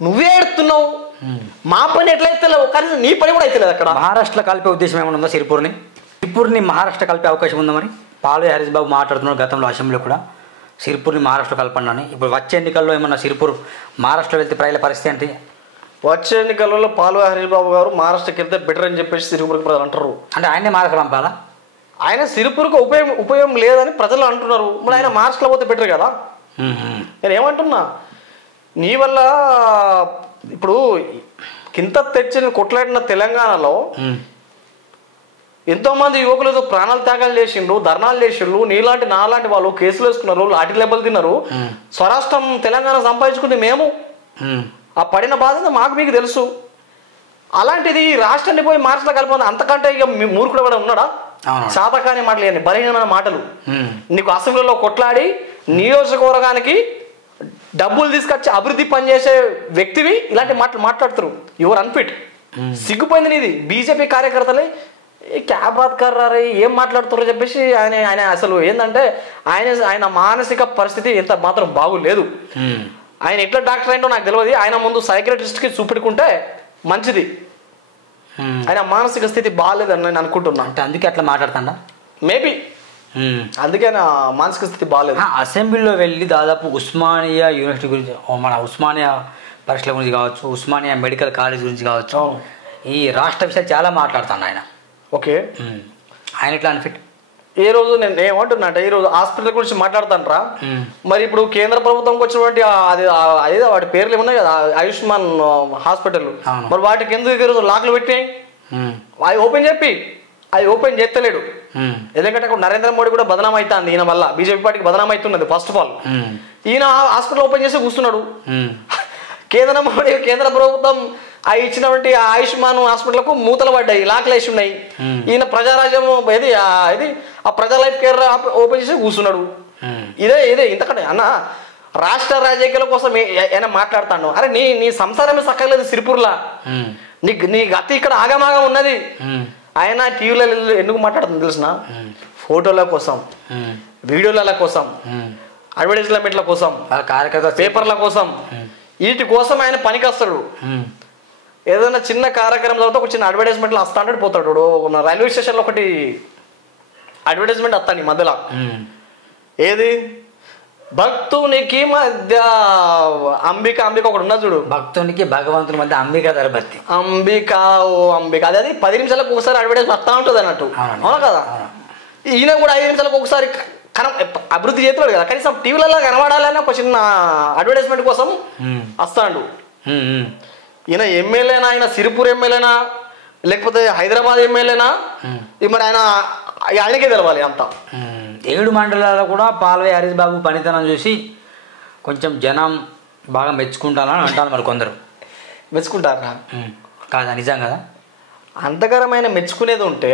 నువ్వే ఏడుతున్నావు, మా పని ఎట్లా అవుతలేవు, కనీసం నీ పని కూడా అవుతలేదు అక్కడ. మహారాష్ట్రలో కలిపే ఉద్దేశం ఏమైనా ఉందా సిరిపూర్ని మహారాష్ట్ర కలిపే అవకాశం ఉందా మరి? పాల్వే హరీష్ బాబు మాట్లాడుతున్నారు గతంలో అసెంబ్లీలో కూడా సిరిపూర్ని మహారాష్ట్ర కలపండి అని. ఇప్పుడు వచ్చే ఎన్నికల్లో ఏమన్నా సిరిపూర్ మహారాష్ట్ర వెళ్తే ప్రజల పరిస్థితి ఏంటి? వచ్చే ఎన్నికలలో పాల్వే హరీష్ బాబు గారు మహారాష్ట్రకి వెళ్తే బెటర్ అని చెప్పేసి సిరిపూర్కి ప్రజలు అంటారు. అంటే ఆయనే మహారాష్ట్ర పంపాలా? ఆయన సిరిపూర్కి ఉపయోగం లేదని ప్రజలు అంటున్నారు. మరి ఆయన మహారాష్ట్రలో పోతే బెటర్ కదా. నేను ఏమంటున్నా, నీ వల్ల ఇప్పుడు కింద తెచ్చిన కొట్లాడిన తెలంగాణలో ఎంతో మంది యువకులతో ప్రాణాలు త్యాగాలు చేసిండ్రు, ధర్నాలు చేసిండ్రు. నీలాంటి నాలాంటి వాళ్ళు కేసులు వేసుకున్నారు, లాఠీ లెబ్బలు తిన్నారు. స్వరాష్ట్రం తెలంగాణ సంపాదించుకుంది మేము, ఆ పడిన బాధ్యత మాకు మీకు తెలుసు. అలాంటిది రాష్ట్రాన్ని పోయి మార్చలా కలిపి అంతకంటే ఇక మూర్ఖుడు కూడా ఉన్నాడా? శాతకాని మాటలు ఇవన్నీ బలహీనమైన మాటలు. నీకు అసెంబ్లీలో కొట్లాడి నియోజకవర్గానికి డబ్బులు తీసుకొచ్చి అభివృద్ధి పనిచేసే వ్యక్తివి ఇలాంటి మాటలు మాట్లాడుతారు. Your unfit. సిగ్గుపోయింది నీది. బీజేపీ కార్యకర్తలే క్యా బాత్ కర్రారే, ఏం మాట్లాడుతారో చెప్పేసి ఆయన అసలు ఏంటంటే ఆయన మానసిక పరిస్థితి ఎంత మాత్రం బాగులేదు. ఆయన ఎట్లా డాక్టర్ అయిందో నాకు తెలియదు. ఆయన ముందు సైకియాట్రిస్ట్కి చూపెట్టుకుంటే మంచిది. ఆయన మానసిక స్థితి బాగాలేదని నేను అనుకుంటున్నా. అంటే అందుకే అట్లా మాట్లాడుతాడా మేబీ, అందుకే నా మానసిక స్థితి బాగాలేదు. అసెంబ్లీలో వెళ్ళి దాదాపు ఉస్మానియా యూనివర్సిటీ గురించి, మన ఉస్మానియా పరీక్షల గురించి కావచ్చు, ఉస్మానియా మెడికల్ కాలేజ్ గురించి కావచ్చు, ఈ రాష్ట్ర విషయాలు చాలా మాట్లాడుతాను ఆయన. ఓకే, ఆయన ఎట్లా అన్ఫిట్? ఏ రోజు నేను ఏమంటున్నా అంటే ఈరోజు హాస్పిటల్ గురించి మాట్లాడుతాంట్రా. మరి ఇప్పుడు కేంద్ర ప్రభుత్వంకి వచ్చినటువంటి అదే వాటి పేర్లు ఏమున్నాయి కదా, ఆయుష్మాన్ హాస్పిటల్, మరి వాటికి ఎందుకు ఈరోజు లాక్లు పెట్టినాయి? అవి ఓపెన్ చెప్పి అవి ఓపెన్ చేస్తలేడు. ఎందుకంటే అక్కడ నరేంద్ర మోడీ కూడా బదనాం అవుతుంది ఈయన వల్ల, బీజేపీ పార్టీకి బదనాం అవుతున్నది. ఫస్ట్ ఆఫ్ ఆల్ ఈయన హాస్పిటల్ ఓపెన్ చేసి కూర్చున్నాడు. కేంద్ర ప్రభుత్వం ఇచ్చినటువంటి ఆయుష్మాన్ హాస్పిటల్కు మూతలు పడ్డాయి, లాక్లు వేసి ఉన్నాయి. ఈయన ప్రజారాజ్యం ఇది ఆ ప్రజా లైఫ్ కేర్ ఓపెన్ చేసి కూర్చున్నాడు. ఇదే ఇంతకంటే అన్న రాష్ట్ర రాజకీయాల కోసం ఏమైనా మాట్లాడతాను. అరే నీ సంసారమే సక్కలేదు సిరిపూర్లా, నీ గతి ఇక్కడ ఆగమాగం ఉన్నది. ఆయన టీవీలో ఎందుకు మాట్లాడుతుంది తెలిసిన? ఫోటోల కోసం, వీడియోల కోసం, అడ్వర్టైజ్మెంట్ల కోసం, పేపర్ల కోసం, వీటి కోసం ఆయన పనికి వస్తాడు. ఏదైనా చిన్న కార్యక్రమం తర్వాత ఒక చిన్న అడ్వర్టైజ్మెంట్లో వస్తా అంటే పోతాడు. రైల్వే స్టేషన్లో ఒకటి అడ్వర్టైజ్మెంట్ వస్తాను ఈ మధ్యలో. ఏది భక్తునికి మధ్య అంబిక ఒకటి ఉన్నది చూడు, భక్తునికి భగవంతుని మధ్య అంబిక ధరభక్తి, అంబిక అది 10 నిమిషాలకు ఒకసారి అడ్వర్టైజ్మెంట్ వస్తా ఉంటుంది అన్నట్టు. అవునా కదా? ఈయన కూడా 5 నిమిషాలకు ఒకసారి అభివృద్ధి చేస్తున్నాడు కదా, కనీసం టీవీలలో కనబడాలని ఒక చిన్న అడ్వర్టైజ్మెంట్ కోసం వస్తాడు. ఈయన ఎమ్మెల్యేనా, ఆయన సిరిపూర్ ఎమ్మెల్యేనా లేకపోతే హైదరాబాద్ ఎమ్మెల్యేనా, మరి ఆయనకే తెలవాలి అంతా. 7 మండలాల్లో కూడా పాల్వే హరీష్ బాబు పనితనం చూసి కొంచెం జనం బాగా మెచ్చుకుంటారని అంటారు మరి కొందరు. మెచ్చుకుంటారా? కాదా, నిజం కదా? అంతకరమైన మెచ్చుకునేది ఉంటే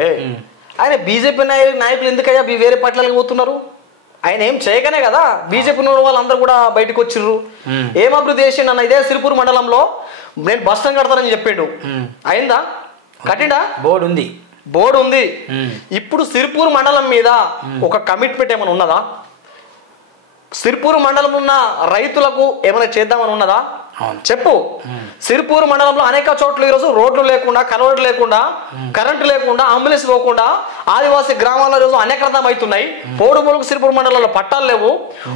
ఆయన బీజేపీ నాయకులు ఎందుకయ్యా వేరే పార్టీలకు పోతున్నారు? ఆయన ఏం చేయకనే కదా బీజేపీ వాళ్ళందరూ కూడా బయటకు వచ్చిర్రు. ఏం అభివృద్ధి చేసిండు అన్న? ఇదే సిరిపూర్ మండలంలో నేను బస్ స్టాండ్ కడతానని చెప్పిండు. అయిందా? కట్టిండా? బోర్డు ఉంది. ఇప్పుడు సిరిపూర్ మండలం మీద ఒక కమిట్మెంట్ ఏమైనా ఉన్నదా? సిరిపూర్ మండలం ఉన్న రైతులకు ఏమైనా చేద్దామని ఉన్నదా? చెప్పు. సిరిపూర్ మండలంలో అనేక చోట్ల ఈరోజు రోడ్లు లేకుండా, కలవట్లు లేకుండా, కరెంటు లేకుండా, అంబులెన్స్ పోకుండా ఆదివాసీ గ్రామాల్లో ఈరోజు అనేకర్థం అవుతున్నాయి. పోడుమూలకు సిరిపూర్ మండలంలో పట్టాలు లేవు,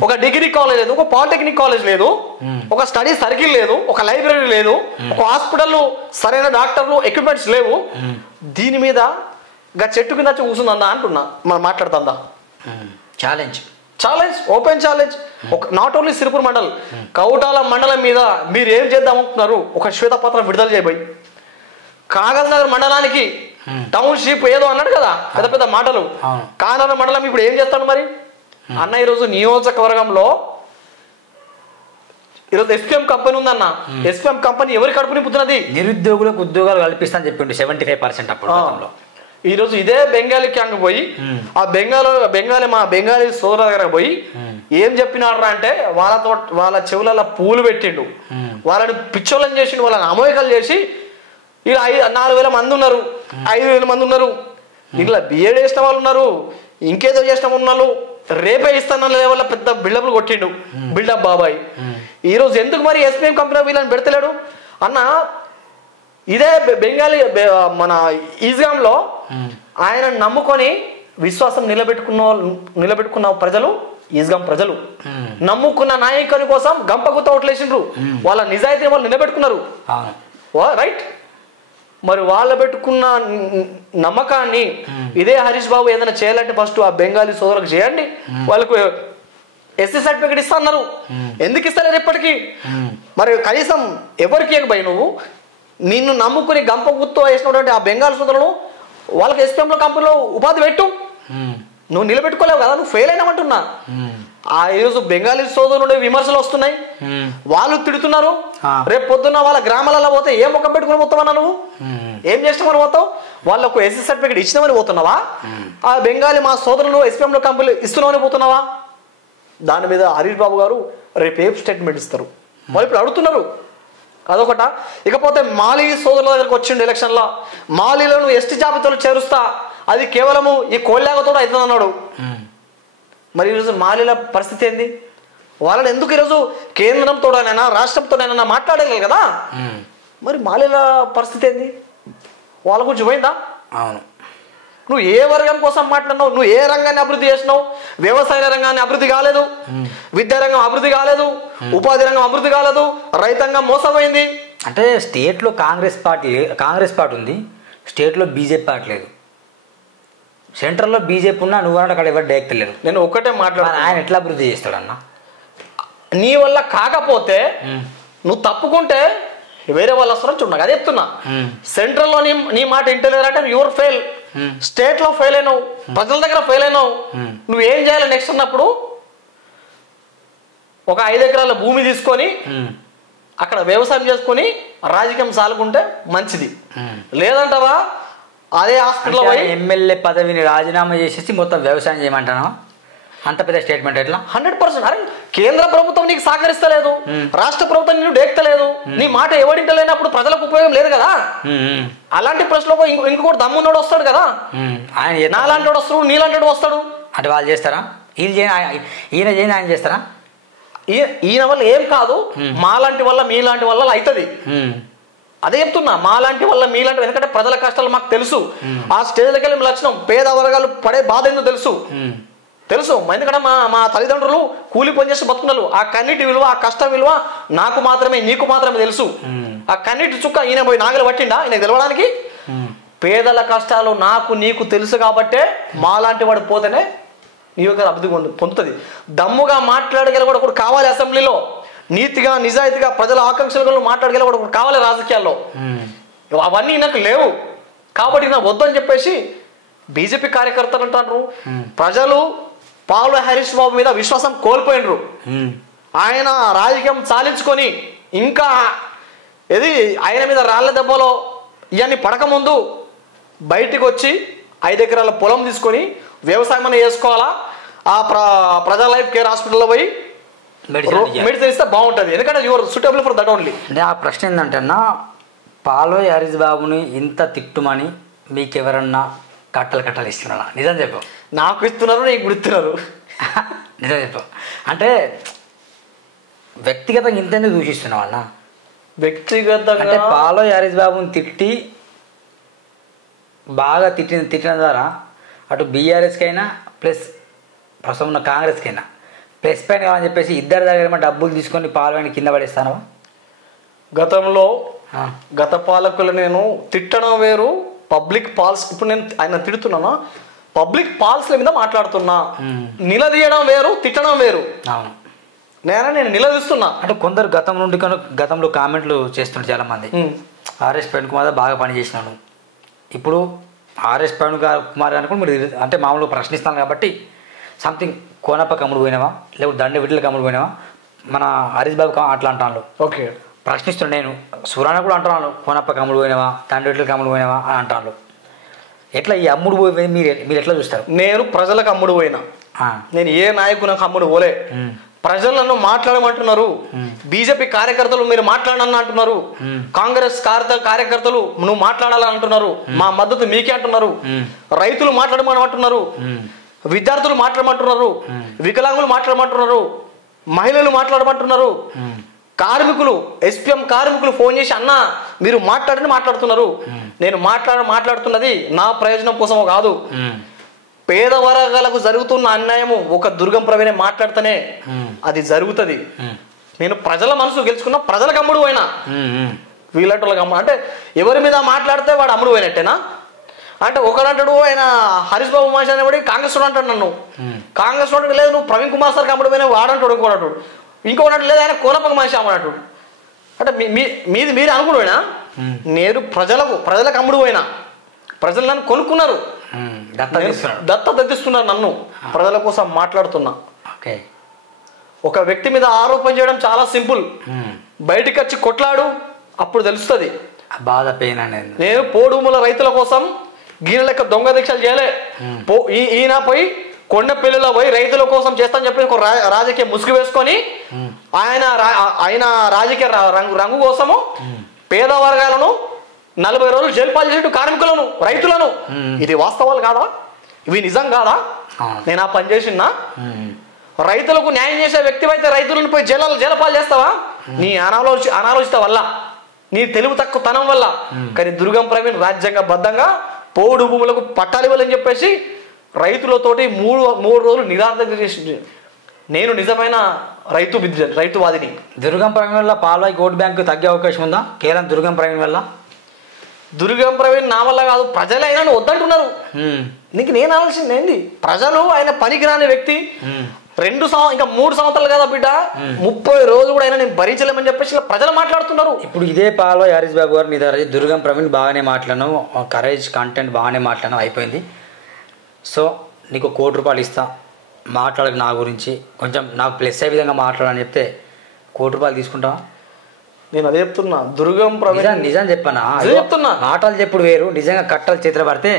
ఒక డిగ్రీ కాలేజ్ లేదు, ఒక పాలిటెక్నిక్ కాలేజ్ లేదు, ఒక స్టడీ సర్కిల్ లేదు, ఒక లైబ్రరీ లేదు, ఒక హాస్పిటల్ సరైన డాక్టర్లు ఎక్విప్మెంట్స్ లేవు. దీని మీద చెట్టు కింద కూర్చుందా అంటున్నా, మనం మాట్లాడుతుందా? Challenge, open challenge. Not only Siripur mandal, Kautala మండలం మీద మీరు ఏం చేద్దామనుకుంటున్నారు? ఒక శ్వేతపత్రం విడుదల చేయబోయి కాగజ్ నగర్ మండలానికి టౌన్షిప్ ఏదో అన్నాడు కదా, పెద్ద పెద్ద మాటలు. కాగజ్ మండలం ఇప్పుడు ఏం చేస్తాడు మరి? అన్న ఈరోజు నియోజకవర్గంలో ఈరోజు ఎస్పీఎం కంపెనీ ఉందన్న. ఎస్పీఎం కంపెనీ ఎవరి కడుపు నింపుతున్నది? నిరుద్యోగులకు ఉద్యోగాలు కల్పిస్తా అని చెప్పిండు 75% అప్పుడు గతంలో. ఈరోజు ఇదే బెంగాలీ క్యాంగ్ పోయి ఆ బెంగాలీ సోదరు దగ్గర పోయి ఏం చెప్పినాడు అంటే వాళ్ళ చెవులలో పూలు పెట్టిండు, వాళ్ళని పిచ్చోళ్ళని చేసిండు, వాళ్ళని అమోయకాలు చేసి ఇలా 4,000 మంది ఉన్నారు, 5,000 మంది ఉన్నారు, ఇట్లా బిఏడ్ చేసిన వాళ్ళు ఉన్నారు, ఇంకేదో చేసిన ఉన్నారు, రేపే ఇస్తాన లెవెల్ పెద్ద బిల్డప్లు కొట్టిండు బిల్డప్ బాబాయ్. ఈరోజు ఎందుకు మరి ఎస్పీఎం కంపెనీ వీళ్ళని పెడతలేడు అన్న? ఇదే మన ఈజ్గాంలో ఆయన నమ్ముకొని విశ్వాసం నిలబెట్టుకున్న ప్రజలు, ఈజ్గాం ప్రజలు నమ్ముకున్న నాయకుని కోసం గంపగుత్త ఓట్లేసిండ్రు. వాళ్ళ నిజాయితీ వాళ్ళు నిలబెట్టుకున్నారు, రైట్? మరి వాళ్ళ పెట్టుకున్న నమ్మకాన్ని ఇదే హరీష్ బాబు ఏదైనా చేయాలంటే ఫస్ట్ ఆ బెంగాలీ సోదరులకు చేయండి, వాళ్ళకు ఎస్సీ సర్టిఫికేట్ ఇస్తా అన్నారు. ఎందుకు ఇస్తలేరు ఇప్పటికీ? మరి కనీసం ఎవరికి ఇవ్వబోయి నువ్వు నిన్ను నమ్ముకుని గంప గుర్తు వేసినటువంటి ఆ బెంగాల్ సోదరులు వాళ్ళకి ఎస్పీఎంలో కంపెనీలో ఉపాధి పెట్టు. నువ్వు నిలబెట్టుకోలేవు కదా, నువ్వు ఫెయిల్ అయినామంటున్నా. ఈరోజు బెంగాలీ సోదరులు విమర్శలు వస్తున్నాయి, వాళ్ళు తిడుతున్నారు. రేపు పొద్దున్న వాళ్ళ గ్రామాలలో పోతే ఏం ముఖం పెట్టుకుని పోతావన్నా? నువ్వు ఏం చేస్తామని పోతావు? వాళ్ళకు ఎస్సీ సర్టిఫికేట్ ఇచ్చినామని పోతున్నావా? ఆ బెంగాలీ మా సోదరులు ఎస్పీఎంలో కంపెనీలు ఇస్తున్నామని పోతున్నావా? దాని మీద హరీష్ బాబు గారు రేపు ఏం స్టేట్మెంట్ ఇస్తారు? వాళ్ళు ఇప్పుడు అడుగుతున్నారు. అదొకట. ఇకపోతే మాలీ సోదరుల దగ్గరకు వచ్చిండు ఎలక్షన్లో, మాలీలను ఎస్టీ జాబితాలో చేరుస్తా, అది కేవలము ఈ కోళ్ళాగతో అవుతుంది అన్నాడు. మరి ఈరోజు మాలీల పరిస్థితి ఏంది? వాళ్ళని ఎందుకు ఈరోజు కేంద్రంతోనైనా రాష్ట్రంతోనైనా మాట్లాడగలరు కదా, మరి మాలీల పరిస్థితి ఏంది? వాళ్ళ గురించి పోయిందా? అవును. నువ్వు ఏ వర్గం కోసం మాట్లాడినావు? నువ్వు ఏ రంగాన్ని అభివృద్ధి చేసినావు? వ్యవసాయ రంగాన్ని అభివృద్ధి కాలేదు, విద్యారంగం అభివృద్ధి కాలేదు, ఉపాధి రంగం అభివృద్ధి కాలేదు, రైతాంగం మోసపోయింది. అంటే స్టేట్లో కాంగ్రెస్ పార్టీ ఉంది, స్టేట్లో బీజేపీ పార్టీ లేదు. సెంట్రల్లో బీజేపీ ఉన్నా నువ్వు అక్కడ ఎవరు డైరెక్ట్ లేరు. నేను ఒక్కటే మాట్లాడు, ఆయన ఎట్లా అభివృద్ధి చేస్తాడన్న? నీ వల్ల కాకపోతే నువ్వు తప్పుకుంటే వేరే వాళ్ళు వస్తారని చూడు. నాకు అదే చెప్తున్నా. సెంట్రల్లో నీ మాట ఇంటలేరంటే యువర్ ఫెయిల్, స్టేట్ లో ఫెయిల్ అయినావు, ప్రజల దగ్గర ఫెయిల్ అయినావు. నువ్వేం చేయాలి నెక్స్ట్ అన్నప్పుడు? ఒక 5 ఎకరాల భూమి తీసుకొని అక్కడ వ్యవసాయం చేసుకొని రాజకీయం సాలుకుంటే మంచిది. లేదంటావా అదే హాస్పిటల్ పోయి ఎమ్మెల్యే పదవిని రాజీనామా చేసేసి మొత్తం వ్యవసాయం చేయమంటానా? అంత పెద్ద స్టేట్మెంట్ ఎట్లా? 100%. అరే కేంద్ర ప్రభుత్వం నీకు సహకరిస్తలేదు, రాష్ట్ర ప్రభుత్వం నిన్ను డేక్తలేదు, నీ మాట ఎవడింటలేనప్పుడు ప్రజలకు ఉపయోగం లేదు కదా. అలాంటి ప్రశ్నలో ఇంకొకటి దమ్మున్నోడు వస్తాడు కదా, నాలాంటి వాడు వస్తాడు, నీలాంటి వస్తాడు. అంటే వాళ్ళు చేస్తారా? ఈయన చేయని ఆయన చేస్తారా? ఈయన వల్ల ఏం కాదు, మాలాంటి వల్ల మీలాంటి వల్ల అవుతుంది. అదే చెప్తున్నా, మాలాంటి వల్ల మీలాంటి, ఎందుకంటే ప్రజల కష్టాలు మాకు తెలుసు. ఆ స్టేజ్లకి వెళ్ళి లక్షణం పేద వర్గాలు పడే బాధ ఏందో తెలుసు. ఎందుకంటే మా తల్లిదండ్రులు కూలి పని చేసి బతుకున్నారు. ఆ కన్నీటి విలువ, ఆ కష్టం విలువ నాకు మాత్రమే, నీకు మాత్రమే తెలుసు. ఆ కన్నీటి చుక్క ఈయన పోయి నాగలు పట్టిండా ఈయనకు తెలవడానికి? పేదల కష్టాలు నాకు నీకు తెలుసు కాబట్టే మాలాంటి వాడు పోతేనే నీ యొక్క అభివృద్ధి పొందుతుంది. దమ్ముగా మాట్లాడగల కూడా ఒకటి కావాలి అసెంబ్లీలో, నీతిగా నిజాయితీగా ప్రజల ఆకాంక్షలు మాట్లాడగల కూడా ఒకటి కావాలి రాజకీయాల్లో. అవన్నీ నాకు లేవు కాబట్టి నాకు వద్దని చెప్పేసి బీజేపీ కార్యకర్తలు అంటారు. ప్రజలు పావుల హరీష్ బాబు మీద విశ్వాసం కోల్పోయినరు. ఆయన రాజకీయం చాలించుకొని ఇంకా ఆయన మీద రాళ్ల దెబ్బలో ఇవన్నీ పడకముందు బయటికి వచ్చి 5 ఎకరాల పొలం తీసుకొని వ్యవసాయం అనే చేసుకోవాలా, ఆ ప్రజా లైఫ్ కేర్ హాస్పిటల్లో పోయి మెడిసిన్ ఇస్తే బాగుంటుంది. ఎందుకంటే your suitable for that only. అంటే ఆ ప్రశ్న ఏంటంటే అన్న, పాలోయ్ హరీష్ బాబుని ఇంత తిట్టుమని మీకెవరన్నా కట్టలు ఇస్తున్నారా? నిజం చెప్పు. నాకు ఇస్తున్నారు, నీకు గుర్తున్నారు. నిజం చెప్పు. అంటే వ్యక్తిగతంగా ఇంతెందుకు దూషిస్తున్నావు అన్న? వ్యక్తిగతంగా అంటే పాలోయ్ హరీష్ బాబుని తిట్టి బాగా తిట్టిన ద్వారా అటు బీఆర్ఎస్కైనా ప్లస్ ప్రస్తుతం ఉన్న కాంగ్రెస్కైనా ప్లస్ పాయింట్ కావాలని చెప్పేసి ఇద్దరి దగ్గర డబ్బులు తీసుకొని పాలోయ్ని కింద పడేస్తాను. గతంలో గత పాలకులు నేను తిట్టడం వేరు, పబ్లిక్ పాలసీ. ఇప్పుడు నేను ఆయన తిడుతున్నానా, పబ్లిక్ పాలసీల మీద మాట్లాడుతున్నా. నిలదీయడం వేరు, తిట్టడం వేరు. అవును, నేను నిలదీస్తున్నా. అంటే కొందరు గతంలో కామెంట్లు చేస్తుంటారు చాలామంది, ఆర్ఎస్ ప్రవీణ్ కుమార్ బాగా పనిచేసినాను, ఇప్పుడు ఆర్ఎస్ ప్రవీణ్ కుమార్ గారు కూడా మీరు అంటే మామూలుగా ప్రశ్నిస్తాను కాబట్టి సంథింగ్ కోనప్పకి అమ్ముడు పోయినావా, లేకపోతే దండ విడుదలకు అమ్ముడు పోయినావా, మన హరీష్ బాబు అట్లా అంటాను. ఓకే, ప్రశ్నిస్తున్నాను నేను. సురాన కూడా అంటున్నాను, కోనప్పకి అమ్ముడు పోయినావా, దండ విడుదలకు అమ్ముడు పోయినావా అని అంటాను. ఎట్లా ఈ అమ్ముడు పోయి మీరు ఎట్లా చూస్తారు? నేను ప్రజలకు అమ్ముడు పోయినా, నేను ఏ నాయకునికి అమ్ముడు పోలే. ప్రజలను మాట్లాడమంటున్నారు, బీజేపీ కార్యకర్తలు మీరు మాట్లాడనని అంటున్నారు, కాంగ్రెస్ కార్యకర్తలు నువ్వు మాట్లాడాలని అంటున్నారు, మా మద్దతు మీకే అంటున్నారు, రైతులు మాట్లాడమని అంటున్నారు, విద్యార్థులు మాట్లాడమంటున్నారు, వికలాంగులు మాట్లాడమంటున్నారు, మహిళలు మాట్లాడమంటున్నారు, కార్మికులు ఎస్పీఎం కార్మికులు ఫోన్ చేసి అన్న మీరు మాట్లాడుతున్నారు. నేను మాట్లాడుతున్నది నా ప్రయోజనం కోసమో కాదు, పేద వర్గాలకు జరుగుతున్న అన్యాయము ఒక దుర్గం ప్రవీణే మాట్లాడితేనే అది జరుగుతుంది. నేను ప్రజల మనసు గెలుచుకున్నా, ప్రజలకు అమ్ముడు పోయినా, వీళ్ళకి అమ్ముడు అంటే ఎవరి మీద మాట్లాడితే వాడు అమ్ముడు పోయినట్టేనా? అంటే ఒకడంటాడు ఆయన హరీష్ బాబు మాషి అనేవాడు కాంగ్రెస్ అంటాడు, నన్ను కాంగ్రెస్ వాడు లేదు నువ్వు ప్రవీణ్ కుమార్ సార్కి అమ్ముడు పోయినా వాడంటాడు, ఇంకోటి లేదు ఆయన కోనప్పకి మనిషి అమ్మనట్టు. అంటే మీది మీరు అనుకున్నాయినా, నేను ప్రజలకు అమ్ముడు పోయినా, ప్రజలు నన్ను కొనుక్కున్నారు, దత్తత తెస్తున్నారు, నన్ను ప్రజల కోసం మాట్లాడుతున్నా. ఒక వ్యక్తి మీద ఆరోపణ చేయడం చాలా సింపుల్, బయటికి వచ్చి కొట్లాడు అప్పుడు తెలుస్తుంది బాధ పెయిన్ అనేది. నేను పోడుముల రైతుల కోసం గీన లెక్క దొంగ దీక్షలు చేయలే. ఈయన పోయి కొండపల్లిలో పోయి రైతుల కోసం చేస్తానని చెప్పి ఒక రాజకీయ ముసుగు వేసుకొని ఆయన రాజకీయ రంగు కోసము పేద వర్గాలను 40 రోజులు జైలు పాలు చేసేట్టు కార్మికులను, రైతులను. ఇది వాస్తవాలు కాదా? ఇవి నిజం కాదా? నేను ఆ పని చేసినా? రైతులకు న్యాయం చేసే వ్యక్తి అయితే రైతులను పోయి జైలు పాలు చేస్తావా? నీ అనాలోచిత వల్ల, నీ తెలుగు తక్కువ తనం వల్ల. కానీ దుర్గం ప్రవీణ్ రాజ్యాంగబద్ధంగా పోడు భూములకు పట్టాలు ఇవ్వాలని చెప్పేసి రైతులతోటి మూడు రోజులు నిరాధక చేసి, నేను నిజమైన రైతువాదిని. దుర్గం ప్రవీణ్ వల్ల పాల్వాయి ఓటు బ్యాంకు తగ్గే అవకాశం ఉందా కేవలం దుర్గం ప్రవీణ్ వల్ల? దుర్గం ప్రవీణ్ నా వల్ల కాదు, ప్రజలు ఆయన వద్దంటున్నారు. నీకు నేను ఆలోచన ఏంది? ప్రజలు ఆయన పనికిరాని వ్యక్తి, 3 సంవత్సరాలు కదా బిడ్డ, 30 రోజులు కూడా అయినా నేను భరించలేమని చెప్పేసి ప్రజలు మాట్లాడుతున్నారు. ఇప్పుడు ఇదే పాల్వాయి హరీష్ బాబు గారు మీద దుర్గం ప్రవీణ్ బాగానే మాట్లాడినావు, కరేజ్ కంటెంట్ బాగానే మాట్లాడినావు, అయిపోయింది. సో నీకు ₹1,00,00,000 ఇస్తా, మాట్లాడక నా గురించి కొంచెం నాకు ప్లస్ అయ్యే విధంగా మాట్లాడని చెప్తే ₹1,00,00,000 తీసుకుంటావా? నేను అదే చెప్తున్నా, దుర్గం ప్రవీణ్ నిజం చెప్పనా? చెప్తున్నా, మాటలు చెప్పుడు వేరు, నిజంగా కట్టలు చేతులు పడితే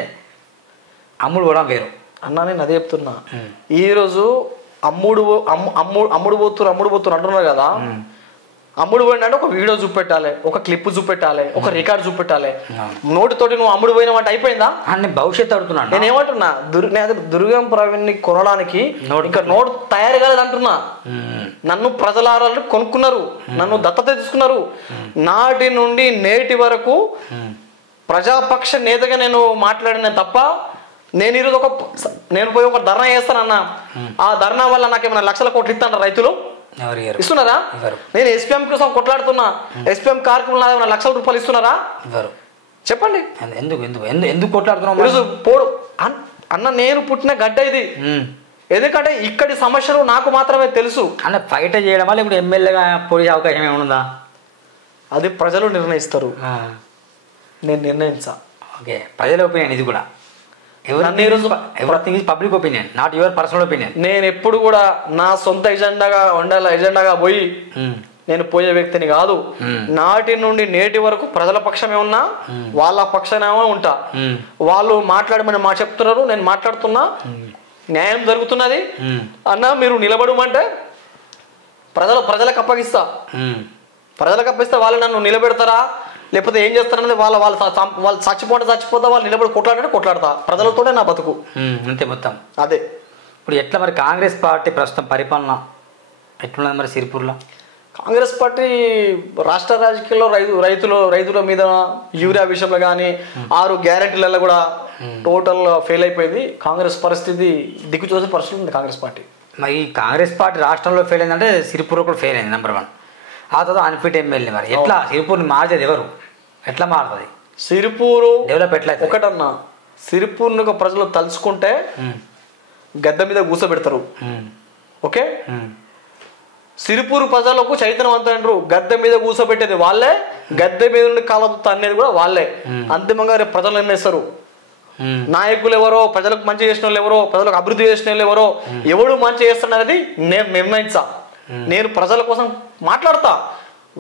అమ్ముడు కూడా వేరు అన్నా. నేను అదే చెప్తున్నా, ఈరోజు అమ్ముడు పోతున్నారు అంటున్నారు కదా, అమ్ముడు పోయినంటే ఒక వీడియో చూపెట్టాలి, ఒక క్లిప్ చూపెట్టాలి, ఒక రికార్డ్ చూపెట్టాలి. నోటితోటి నువ్వు అమ్ముడు పోయినావంటే అయిపోయిందా? భవిష్యత్తు అడుగుతున్నాను. నేను ఏమంటున్నా, దుర్గం ప్రవీణ్ ని కొనడానికి ఇంకా నోటు తయారు కాలేదు అంటున్నా. నన్ను ప్రజలు కొనుక్కున్నారు, నన్ను దత్తత తీసుకున్నారు. నాటి నుండి నేటి వరకు ప్రజాపక్ష నేతగా నేను మాట్లాడిన తప్ప, నేను ఈరోజు నేను పోయి ఒక ధర్నా చేస్తానన్నా, ఆ ధర్నా వల్ల నాకు ఏమైనా లక్షల కోట్లు ఇస్తాను రైతులు ఇస్తున్నారా? నేను ఎస్పీఎం కోసం కొట్లాడుతున్నా, ఎస్పీఎం కార్యక్రమం ఏమైనా లక్షల రూపాయలు ఇస్తున్నారా? చెప్పండి. ఎందుకు కొట్లాడుతున్నావు? పోడు అన్న, నేను పుట్టిన గడ్డ ఇది. ఎందుకంటే ఇక్కడి సమస్యలు నాకు మాత్రమే తెలుసు. అన్న ఫైట్ చేయడమా లేకపోతే ఎమ్మెల్యేగా పోయే అవకాశం ఏముందా? అది ప్రజలు నిర్ణయిస్తారు, నేను నిర్ణయించా. ఓకే, ప్రజల ఒపీనియన్ ఇది కూడా. Everything is public opinion, not your personal opinion. నేను ఎప్పుడు కూడా నా సొంత ఎజెండాగా పోయి నేను పోయే వ్యక్తిని కాదు. నాటి నుండి నేటి వరకు ప్రజల పక్షమే ఉన్నా, వాళ్ళ పక్షానేమో ఉంటా. వాళ్ళు మాట్లాడమని చెప్తున్నారు, నేను మాట్లాడుతున్నా, న్యాయం జరుగుతున్నది. అన్న మీరు నిలబడమంటే ప్రజలకు అప్పగిస్తా. ప్రజలకు అప్పగిస్తే వాళ్ళు నన్ను నిలబెడతారా లేకపోతే ఏం చేస్తారనేది వాళ్ళు చచ్చిపోతా, వాళ్ళు నిలబడి కొట్లాడతా. ప్రజలతోనే నా బతుకు అంతే మొత్తం. అదే ఇప్పుడు ఎట్లా మరి కాంగ్రెస్ పార్టీ ప్రస్తుతం పరిపాలన ఎట్లున్నది మరి సిరిపూర్లో? కాంగ్రెస్ పార్టీ రాష్ట్ర రాజకీయాల్లో రైతుల మీద యూరియా విషయంలో కానీ 6 గ్యారెంటీలలో కూడా టోటల్ ఫెయిల్ అయిపోయింది. కాంగ్రెస్ పరిస్థితి దిక్కుచూసే పరిస్థితి ఉంది కాంగ్రెస్ పార్టీ. మరి కాంగ్రెస్ పార్టీ రాష్ట్రంలో ఫెయిల్ అయిందంటే సిరిపూర్ కూడా ఫెయిల్ అయింది నెంబర్ 1. ఆ తర్వాత అన్ఫిట్ ఎమ్మెల్యే. మరి ఎట్లా సిరిపూర్ని మార్చేది ఎవరు? ఎట్లా మారుతుంది సిరిపూరు? డెవలప్ ఎట్లా? ఒకటన్నా, సిరిపూర్ని ప్రజలు తలుచుకుంటే గద్దె మీద కూర్చోబెడతారు. ఓకే, సిరిపూరు ప్రజలకు చైతన్యవంతులు. గద్దె మీద కూర్చోబెట్టేది వాళ్ళే, గద్దె మీద నుండి కాలతో అనేది కూడా వాళ్ళే. అంతిమంగా రేపు ప్రజలు నిర్ణయిస్తారు. నాయకులు ఎవరో, ప్రజలకు మంచి చేసిన వాళ్ళు ఎవరో, ప్రజలకు అభివృద్ధి చేసిన వాళ్ళు ఎవరో, ఎవడు మంచి చేస్తున్నది నేను నిర్ణయించా. నేను ప్రజల కోసం మాట్లాడతా.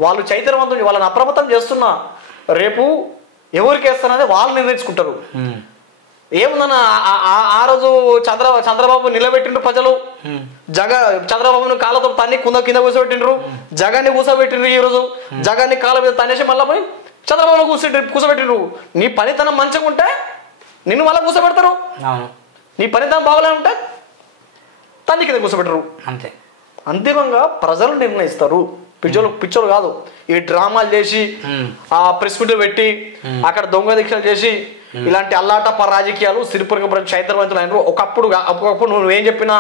వాళ్ళు చైతన్యవంతులు, వాళ్ళని అప్రమత్తం చేస్తున్నా. రేపు ఎవరికి వేస్తానది వాళ్ళు నిర్ణయించుకుంటారు. ఏముందన్న ఆ రోజు చంద్రబాబు నిలబెట్టిండ్రు ప్రజలు. చంద్రబాబును కాళ్ళతో తన్ని కింద కూర్చోబెట్టిండ్రు, జగాన్ని కూర్చోబెట్టిండ్రు. ఈ రోజు జగాన్ని కాళ్ళ మీద తనేసి మళ్ళీ పోయి చంద్రబాబును కూర్చోబెట్టిండ్రు. నీ పనితనం మంచిగా ఉంటే నిన్ను మళ్ళీ కూర్చోబెడతారు, నీ పనితనం బాగోలే ఉంటే తన్ని కింద కూర్చోబెట్టరు. అంతే. అంతిమంగా ప్రజలు నిర్ణయిస్తారు. పిచ్చోలు కాదు. ఈ డ్రామాలు చేసి ఆ ప్రెస్ మీట్ పెట్టి అక్కడ దొంగ దీక్షలు చేసి ఇలాంటి అల్లాటప్ప రాజకీయాలు సిరిపురం చైతన్యవంతులు. ఒకప్పుడు నువ్వేం చెప్పినా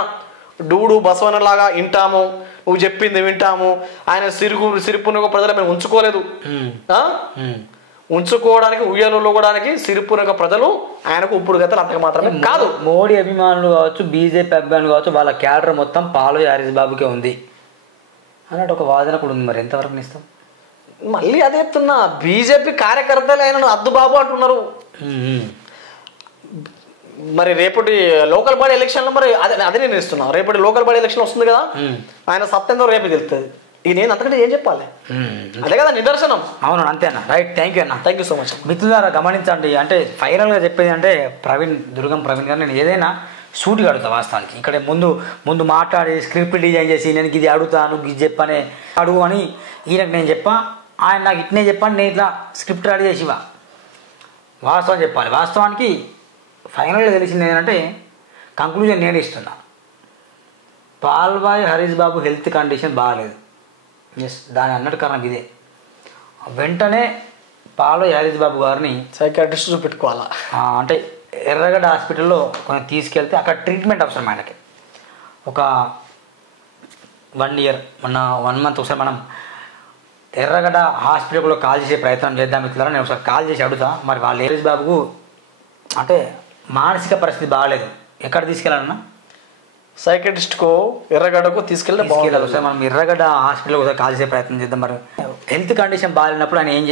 డూడు బసవన లాగా వింటాము, నువ్వు చెప్పింది వింటాము. ఆయన సిరిపురం ప్రజలు మేము ఉంచుకోలేదు. ఉంచుకోవడానికి ఉయ్యాలకి సిరిపురం ప్రజలు ఆయనకు ఇప్పుడు గతలు అంతగా మాత్రమే కాదు. మోడీ అభిమానులు కావచ్చు, బీజేపీ అభిమానులు కావచ్చు, వాళ్ళ క్యాడర్ మొత్తం పాలు హరీష్ బాబుకే ఉంది అన్నట్టు ఒక వాదన కూడా ఉంది. మరి ఎంతవరకు ఇస్తాం? మళ్ళీ అదే చెప్తున్నా, బీజేపీ కార్యకర్తలు ఆయన అద్దు బాబు అంటున్నారు. మరి రేపటి లోకల్ బాడీ ఎలక్షన్లో మరి అదే నేను ఇస్తున్నా. రేపటి లోకల్ బాడీ ఎలక్షన్ వస్తుంది కదా, ఆయన సత్యంతో రేపు తెలుస్తుంది. ఇది నేను అంతకంటే ఏం చెప్పాలి? అదే కదా నిదర్శనం. అవును, అంతేనా? రైట్, థ్యాంక్ యూ అన్న. Thank you so much. మిత్రులారా గమనించండి. అంటే ఫైనల్గా చెప్పేది అంటే దుర్గం ప్రవీణ్ గారు, నేను ఏదైనా సూటిగా అడుగుతా వాస్తవానికి. ఇక్కడ ముందు మాట్లాడి స్క్రిప్ట్ డిజైన్ చేసి నేను ఇది అడుగుతాను, ఇది చెప్పనే అడుగు అని ఈయనకు నేను చెప్పా, ఆయన నాకు ఇట్నే చెప్పాను, నేను ఇట్లా స్క్రిప్ట్ రెడీ చేసివా వాస్తవం చెప్పాలి. వాస్తవానికి ఫైనల్గా తెలిసింది ఏంటంటే కంక్లూజన్ నేను ఇస్తున్నా. పాల్వాయి హరీష్ బాబు హెల్త్ కండిషన్ బాగాలేదు. ఎస్, దాని అన్నట్టు కారణం ఇదే. వెంటనే పాల్వాయి హరీష్ బాబు గారిని సైకాట్రిస్ట్ చూపెట్టుకోవాలా. అంటే ఎర్రగడ్డ హాస్పిటల్లో కొంచెం తీసుకెళ్తే అక్కడ ట్రీట్మెంట్ అవసరం ఆయనకి. ఒక 1 year 1 month ఒకసారి మనం ఎర్రగడ్డ హాస్పిటల్లో కాల్ చేసే ప్రయత్నం చేద్దాం మిత్రులారా. నేను ఒకసారి కాల్ చేసి అడుగుతా. మరి వాళ్ళ హరీష్ బాబుకు అంటే మానసిక పరిస్థితి బాగాలేదు, ఎక్కడ తీసుకెళ్ళాలన్నా? సైకాట్రిస్ట్కో ఎర్రగడ్డకు తీసుకెళ్ళి ఒకసారి మనం ఎర్రగడ్డ హాస్పిటల్ ఒకసారి కాల్ చేసే ప్రయత్నం చేద్దాం. మరి హెల్త్ కండిషన్ బాగాలేనప్పుడు ఆయన ఏం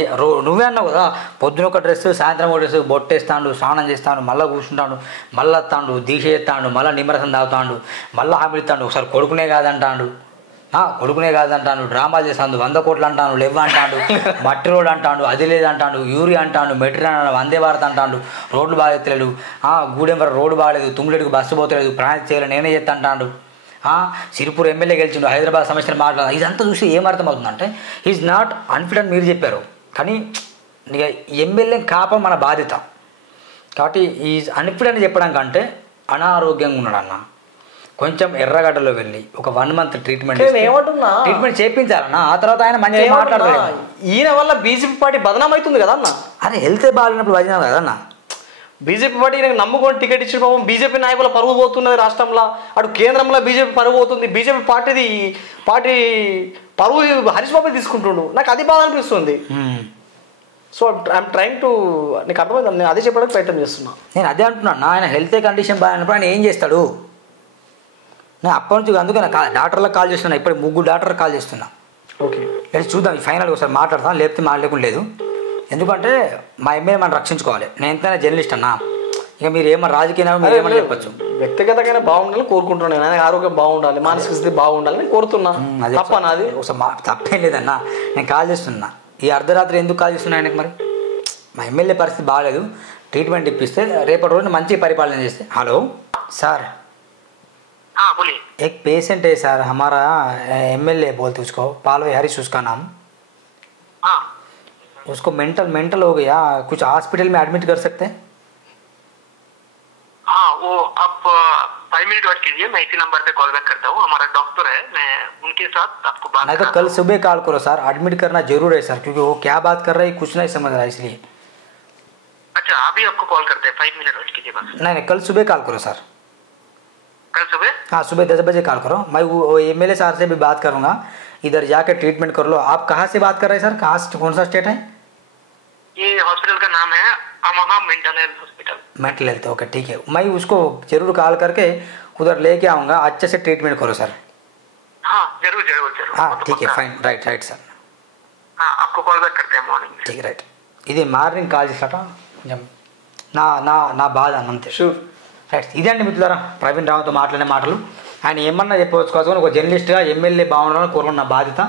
నువ్వే అన్నావు కదా, పొద్దున ఒక డ్రెస్, సాయంత్రం ఒక డ్రెస్, బొట్టేస్తాడు, స్నానం చేస్తాడు, మళ్ళీ కూర్చుంటాడు, మళ్ళీ వస్తాడు, దీక్ష చేస్తాడు, మళ్ళీ నిమ్మరసం తాగుతాడు, మళ్ళీ హామీ ఇస్తాడు. ఒకసారి కొడుకునే కాదంటాడు, డ్రామాలు చేస్తాడు, 100 కోట్లు అంటాడు, లెవ్ అంటాడు, మట్టి రోడ్ అంటాడు, అది లేదంటాడు, యూరియా అంటాడు, మెట్రిన్ అంటాడు, వందే భారత్ అంటాడు, రోడ్లు బాగెత్తలేడు, గూడెం వరకు రోడ్డు బాగలేదు, తుమ్మిడికి బస్సు పోతలేదు, ప్రయాణం చేయాలి నేనే చేస్తా అంటాడు, సిరిపూర్ ఎమ్మెల్యే గెలిచిండు, హైదరాబాద్ సమస్యలు మాట్లాడాలి. ఇదంతా చూసి ఏమర్థమవుతుందంటే ఈజ్ నాట్ అన్ఫిట్ అని మీరు చెప్పారు, కానీ ఇక ఎమ్మెల్యే కాపం మన బాధ్యత. కాబట్టి ఈజ్ అన్ఫిట్ అని చెప్పడం కంటే అనారోగ్యంగా ఉన్నాడన్న, కొంచెం ఎర్రగడ్డలో వెళ్ళి ఒక 1 month ట్రీట్మెంట్ చేయించాలన్న. ఆ తర్వాత ఆయన మంచిగా మాట్లాడతాడు. ఈయన వల్ల బీజేపీ పార్టీ బదనాం అవుతుంది కదా అన్న. అదే హెల్త్ బాగాలేనప్పుడు బదనాం కదన్న. బీజేపీ పార్టీ ఈయనకు నమ్ముకొని టికెట్ ఇచ్చిన పాపం బీజేపీ నాయకుల పరువు పోతున్నది రాష్ట్రంలో, అటు కేంద్రంలో బీజేపీ పరువు పోతుంది. బీజేపీ పార్టీ పరువు హరీష్ బాబు తీసుకుంటుండు. నాకు అది బాధ అనిపిస్తుంది. సో ఐఎమ్ ట్రైంగ్ టు, నీకు అర్థమైంది, నేను అదే చెప్పడానికి ప్రయత్నం చేస్తున్నా. నేను అదే అంటున్నాను, ఆయన హెల్త్ కండిషన్ బాగాలేనప్పుడు ఆయన ఏం చేస్తాడు? నేను అప్పటి నుంచి అందుకే డాక్టర్లకు కాల్ చేస్తున్నా, ఇప్పుడు 3 డాక్టర్లకు కాల్ చేస్తున్నా. ఓకే, లేదు చూద్దాం, ఫైనల్గా ఒకసారి మాట్లాడతాను, లేకపోతే మాట్లాడకుండా లేదు. ఎందుకంటే మా ఎమ్మెల్యే మనం రక్షించుకోవాలి. నేను ఎంతైనా జర్నలిస్ట్ అన్నా, ఇక మీరు ఏమన్నా రాజకీయ మీరు ఏమన్నా చెప్పచ్చు. వ్యక్తిగతంగా బాగుండాలని కోరుకుంటున్నాను. నేను ఆయన ఆరోగ్యం బాగుండాలి, మానసిక స్థితి బాగుండాలని కోరుతున్నా. తప్ప నాది ఒకసారి తప్పేం లేదన్నా. నేను కాల్ చేస్తున్నా, ఈ అర్ధరాత్రి ఎందుకు కాల్ చేస్తున్నా ఆయనకు? మరి మా ఎమ్మెల్యే పరిస్థితి బాగాలేదు, ట్రీట్మెంట్ ఇప్పిస్తే రేపటి రోజున మంచి పరిపాలన చేస్తే. హలో సార్, एक पेशेंट है सर हमारा, एमएलए बोलते उसको, पालवाई हरीश उसका नाम। उसको मेंटल हो गया, कुछ हॉस्पिटल में एडमिट कर सकते हैं? हाँ, वो आप 5 मिनट वेट कीजिए, मैं इसी नंबर पे कॉल बैक करता हूँ. हमारा डॉक्टर है, मैं उनके साथ आपको बात नहीं तो कल सुबह कॉल करो सर, एडमिट करना जरूर है सर, क्योंकि वो क्या बात कर रहा है कुछ नहीं समझ रहा है इसलिए. अच्छा, अभी आपको कॉल करते हैं, 5 मिनट वेट कीजिए बस. नहीं कल सुबह कॉल करो सर. कल सुबह? हाँ, सुबह 10 बजे कॉल करो. मैं वो एमएलए साहब से भी बात करूँगा, इधर जाकर ट्रीटमेंट कर लो. आप कहाँ से बात कर रहे हैं सर? कहाँ, कौन सा स्टेट है? ये हॉस्पिटल का नाम है Amha mental health hospital. Mental health, okay ठीक है. मैं उसको जरूर कॉल करके उधर लेके आऊँगा, अच्छे से ट्रीटमेंट करो सर. हाँ जरूर. हाँ ठीक है, फाइन, राइट सर. हाँ, आपको कॉल बैक करते हैं मॉर्निंग में. ठीक है, రైట్. ఇది మార్నింగ్ కాల్ చేసాట, కొంచెం నా నా నా బాధ అంతే. షూర్. రైట్, ఇదండి మిత్రులారా ప్రవీణ్ రావుతో మాట్లాడే మాటలు. ఆయన ఏమన్నా చెప్పవచ్చు కాదు, ఒక జర్నలిస్ట్గా ఎమ్మెల్యే బాగుండాలని కోరుకున్న బాధ్యత.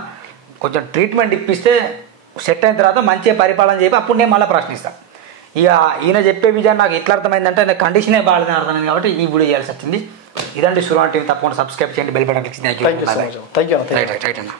కొంచెం ట్రీట్మెంట్ ఇప్పిస్తే సెట్ అయిన తర్వాత మంచిగా పరిపాలన చెప్పి అప్పుడు నేను మళ్ళీ ప్రశ్నిస్తాను. ఇక ఈయన చెప్పే విజయం నాకు ఎట్లా అర్థమైందంటే ఆయన కండిషనే బాగాలేదని అర్థమైంది కాబట్టి ఈ వీడియో చేయాల్సి వచ్చింది. ఇదండి సురాన్ టీవీ. తప్పకుండా సబ్స్క్రైబ్ చేయండి, బెల్ బటన్ క్లిక్ చేయండి. Thank you. రైట్ రైట్ అన్న.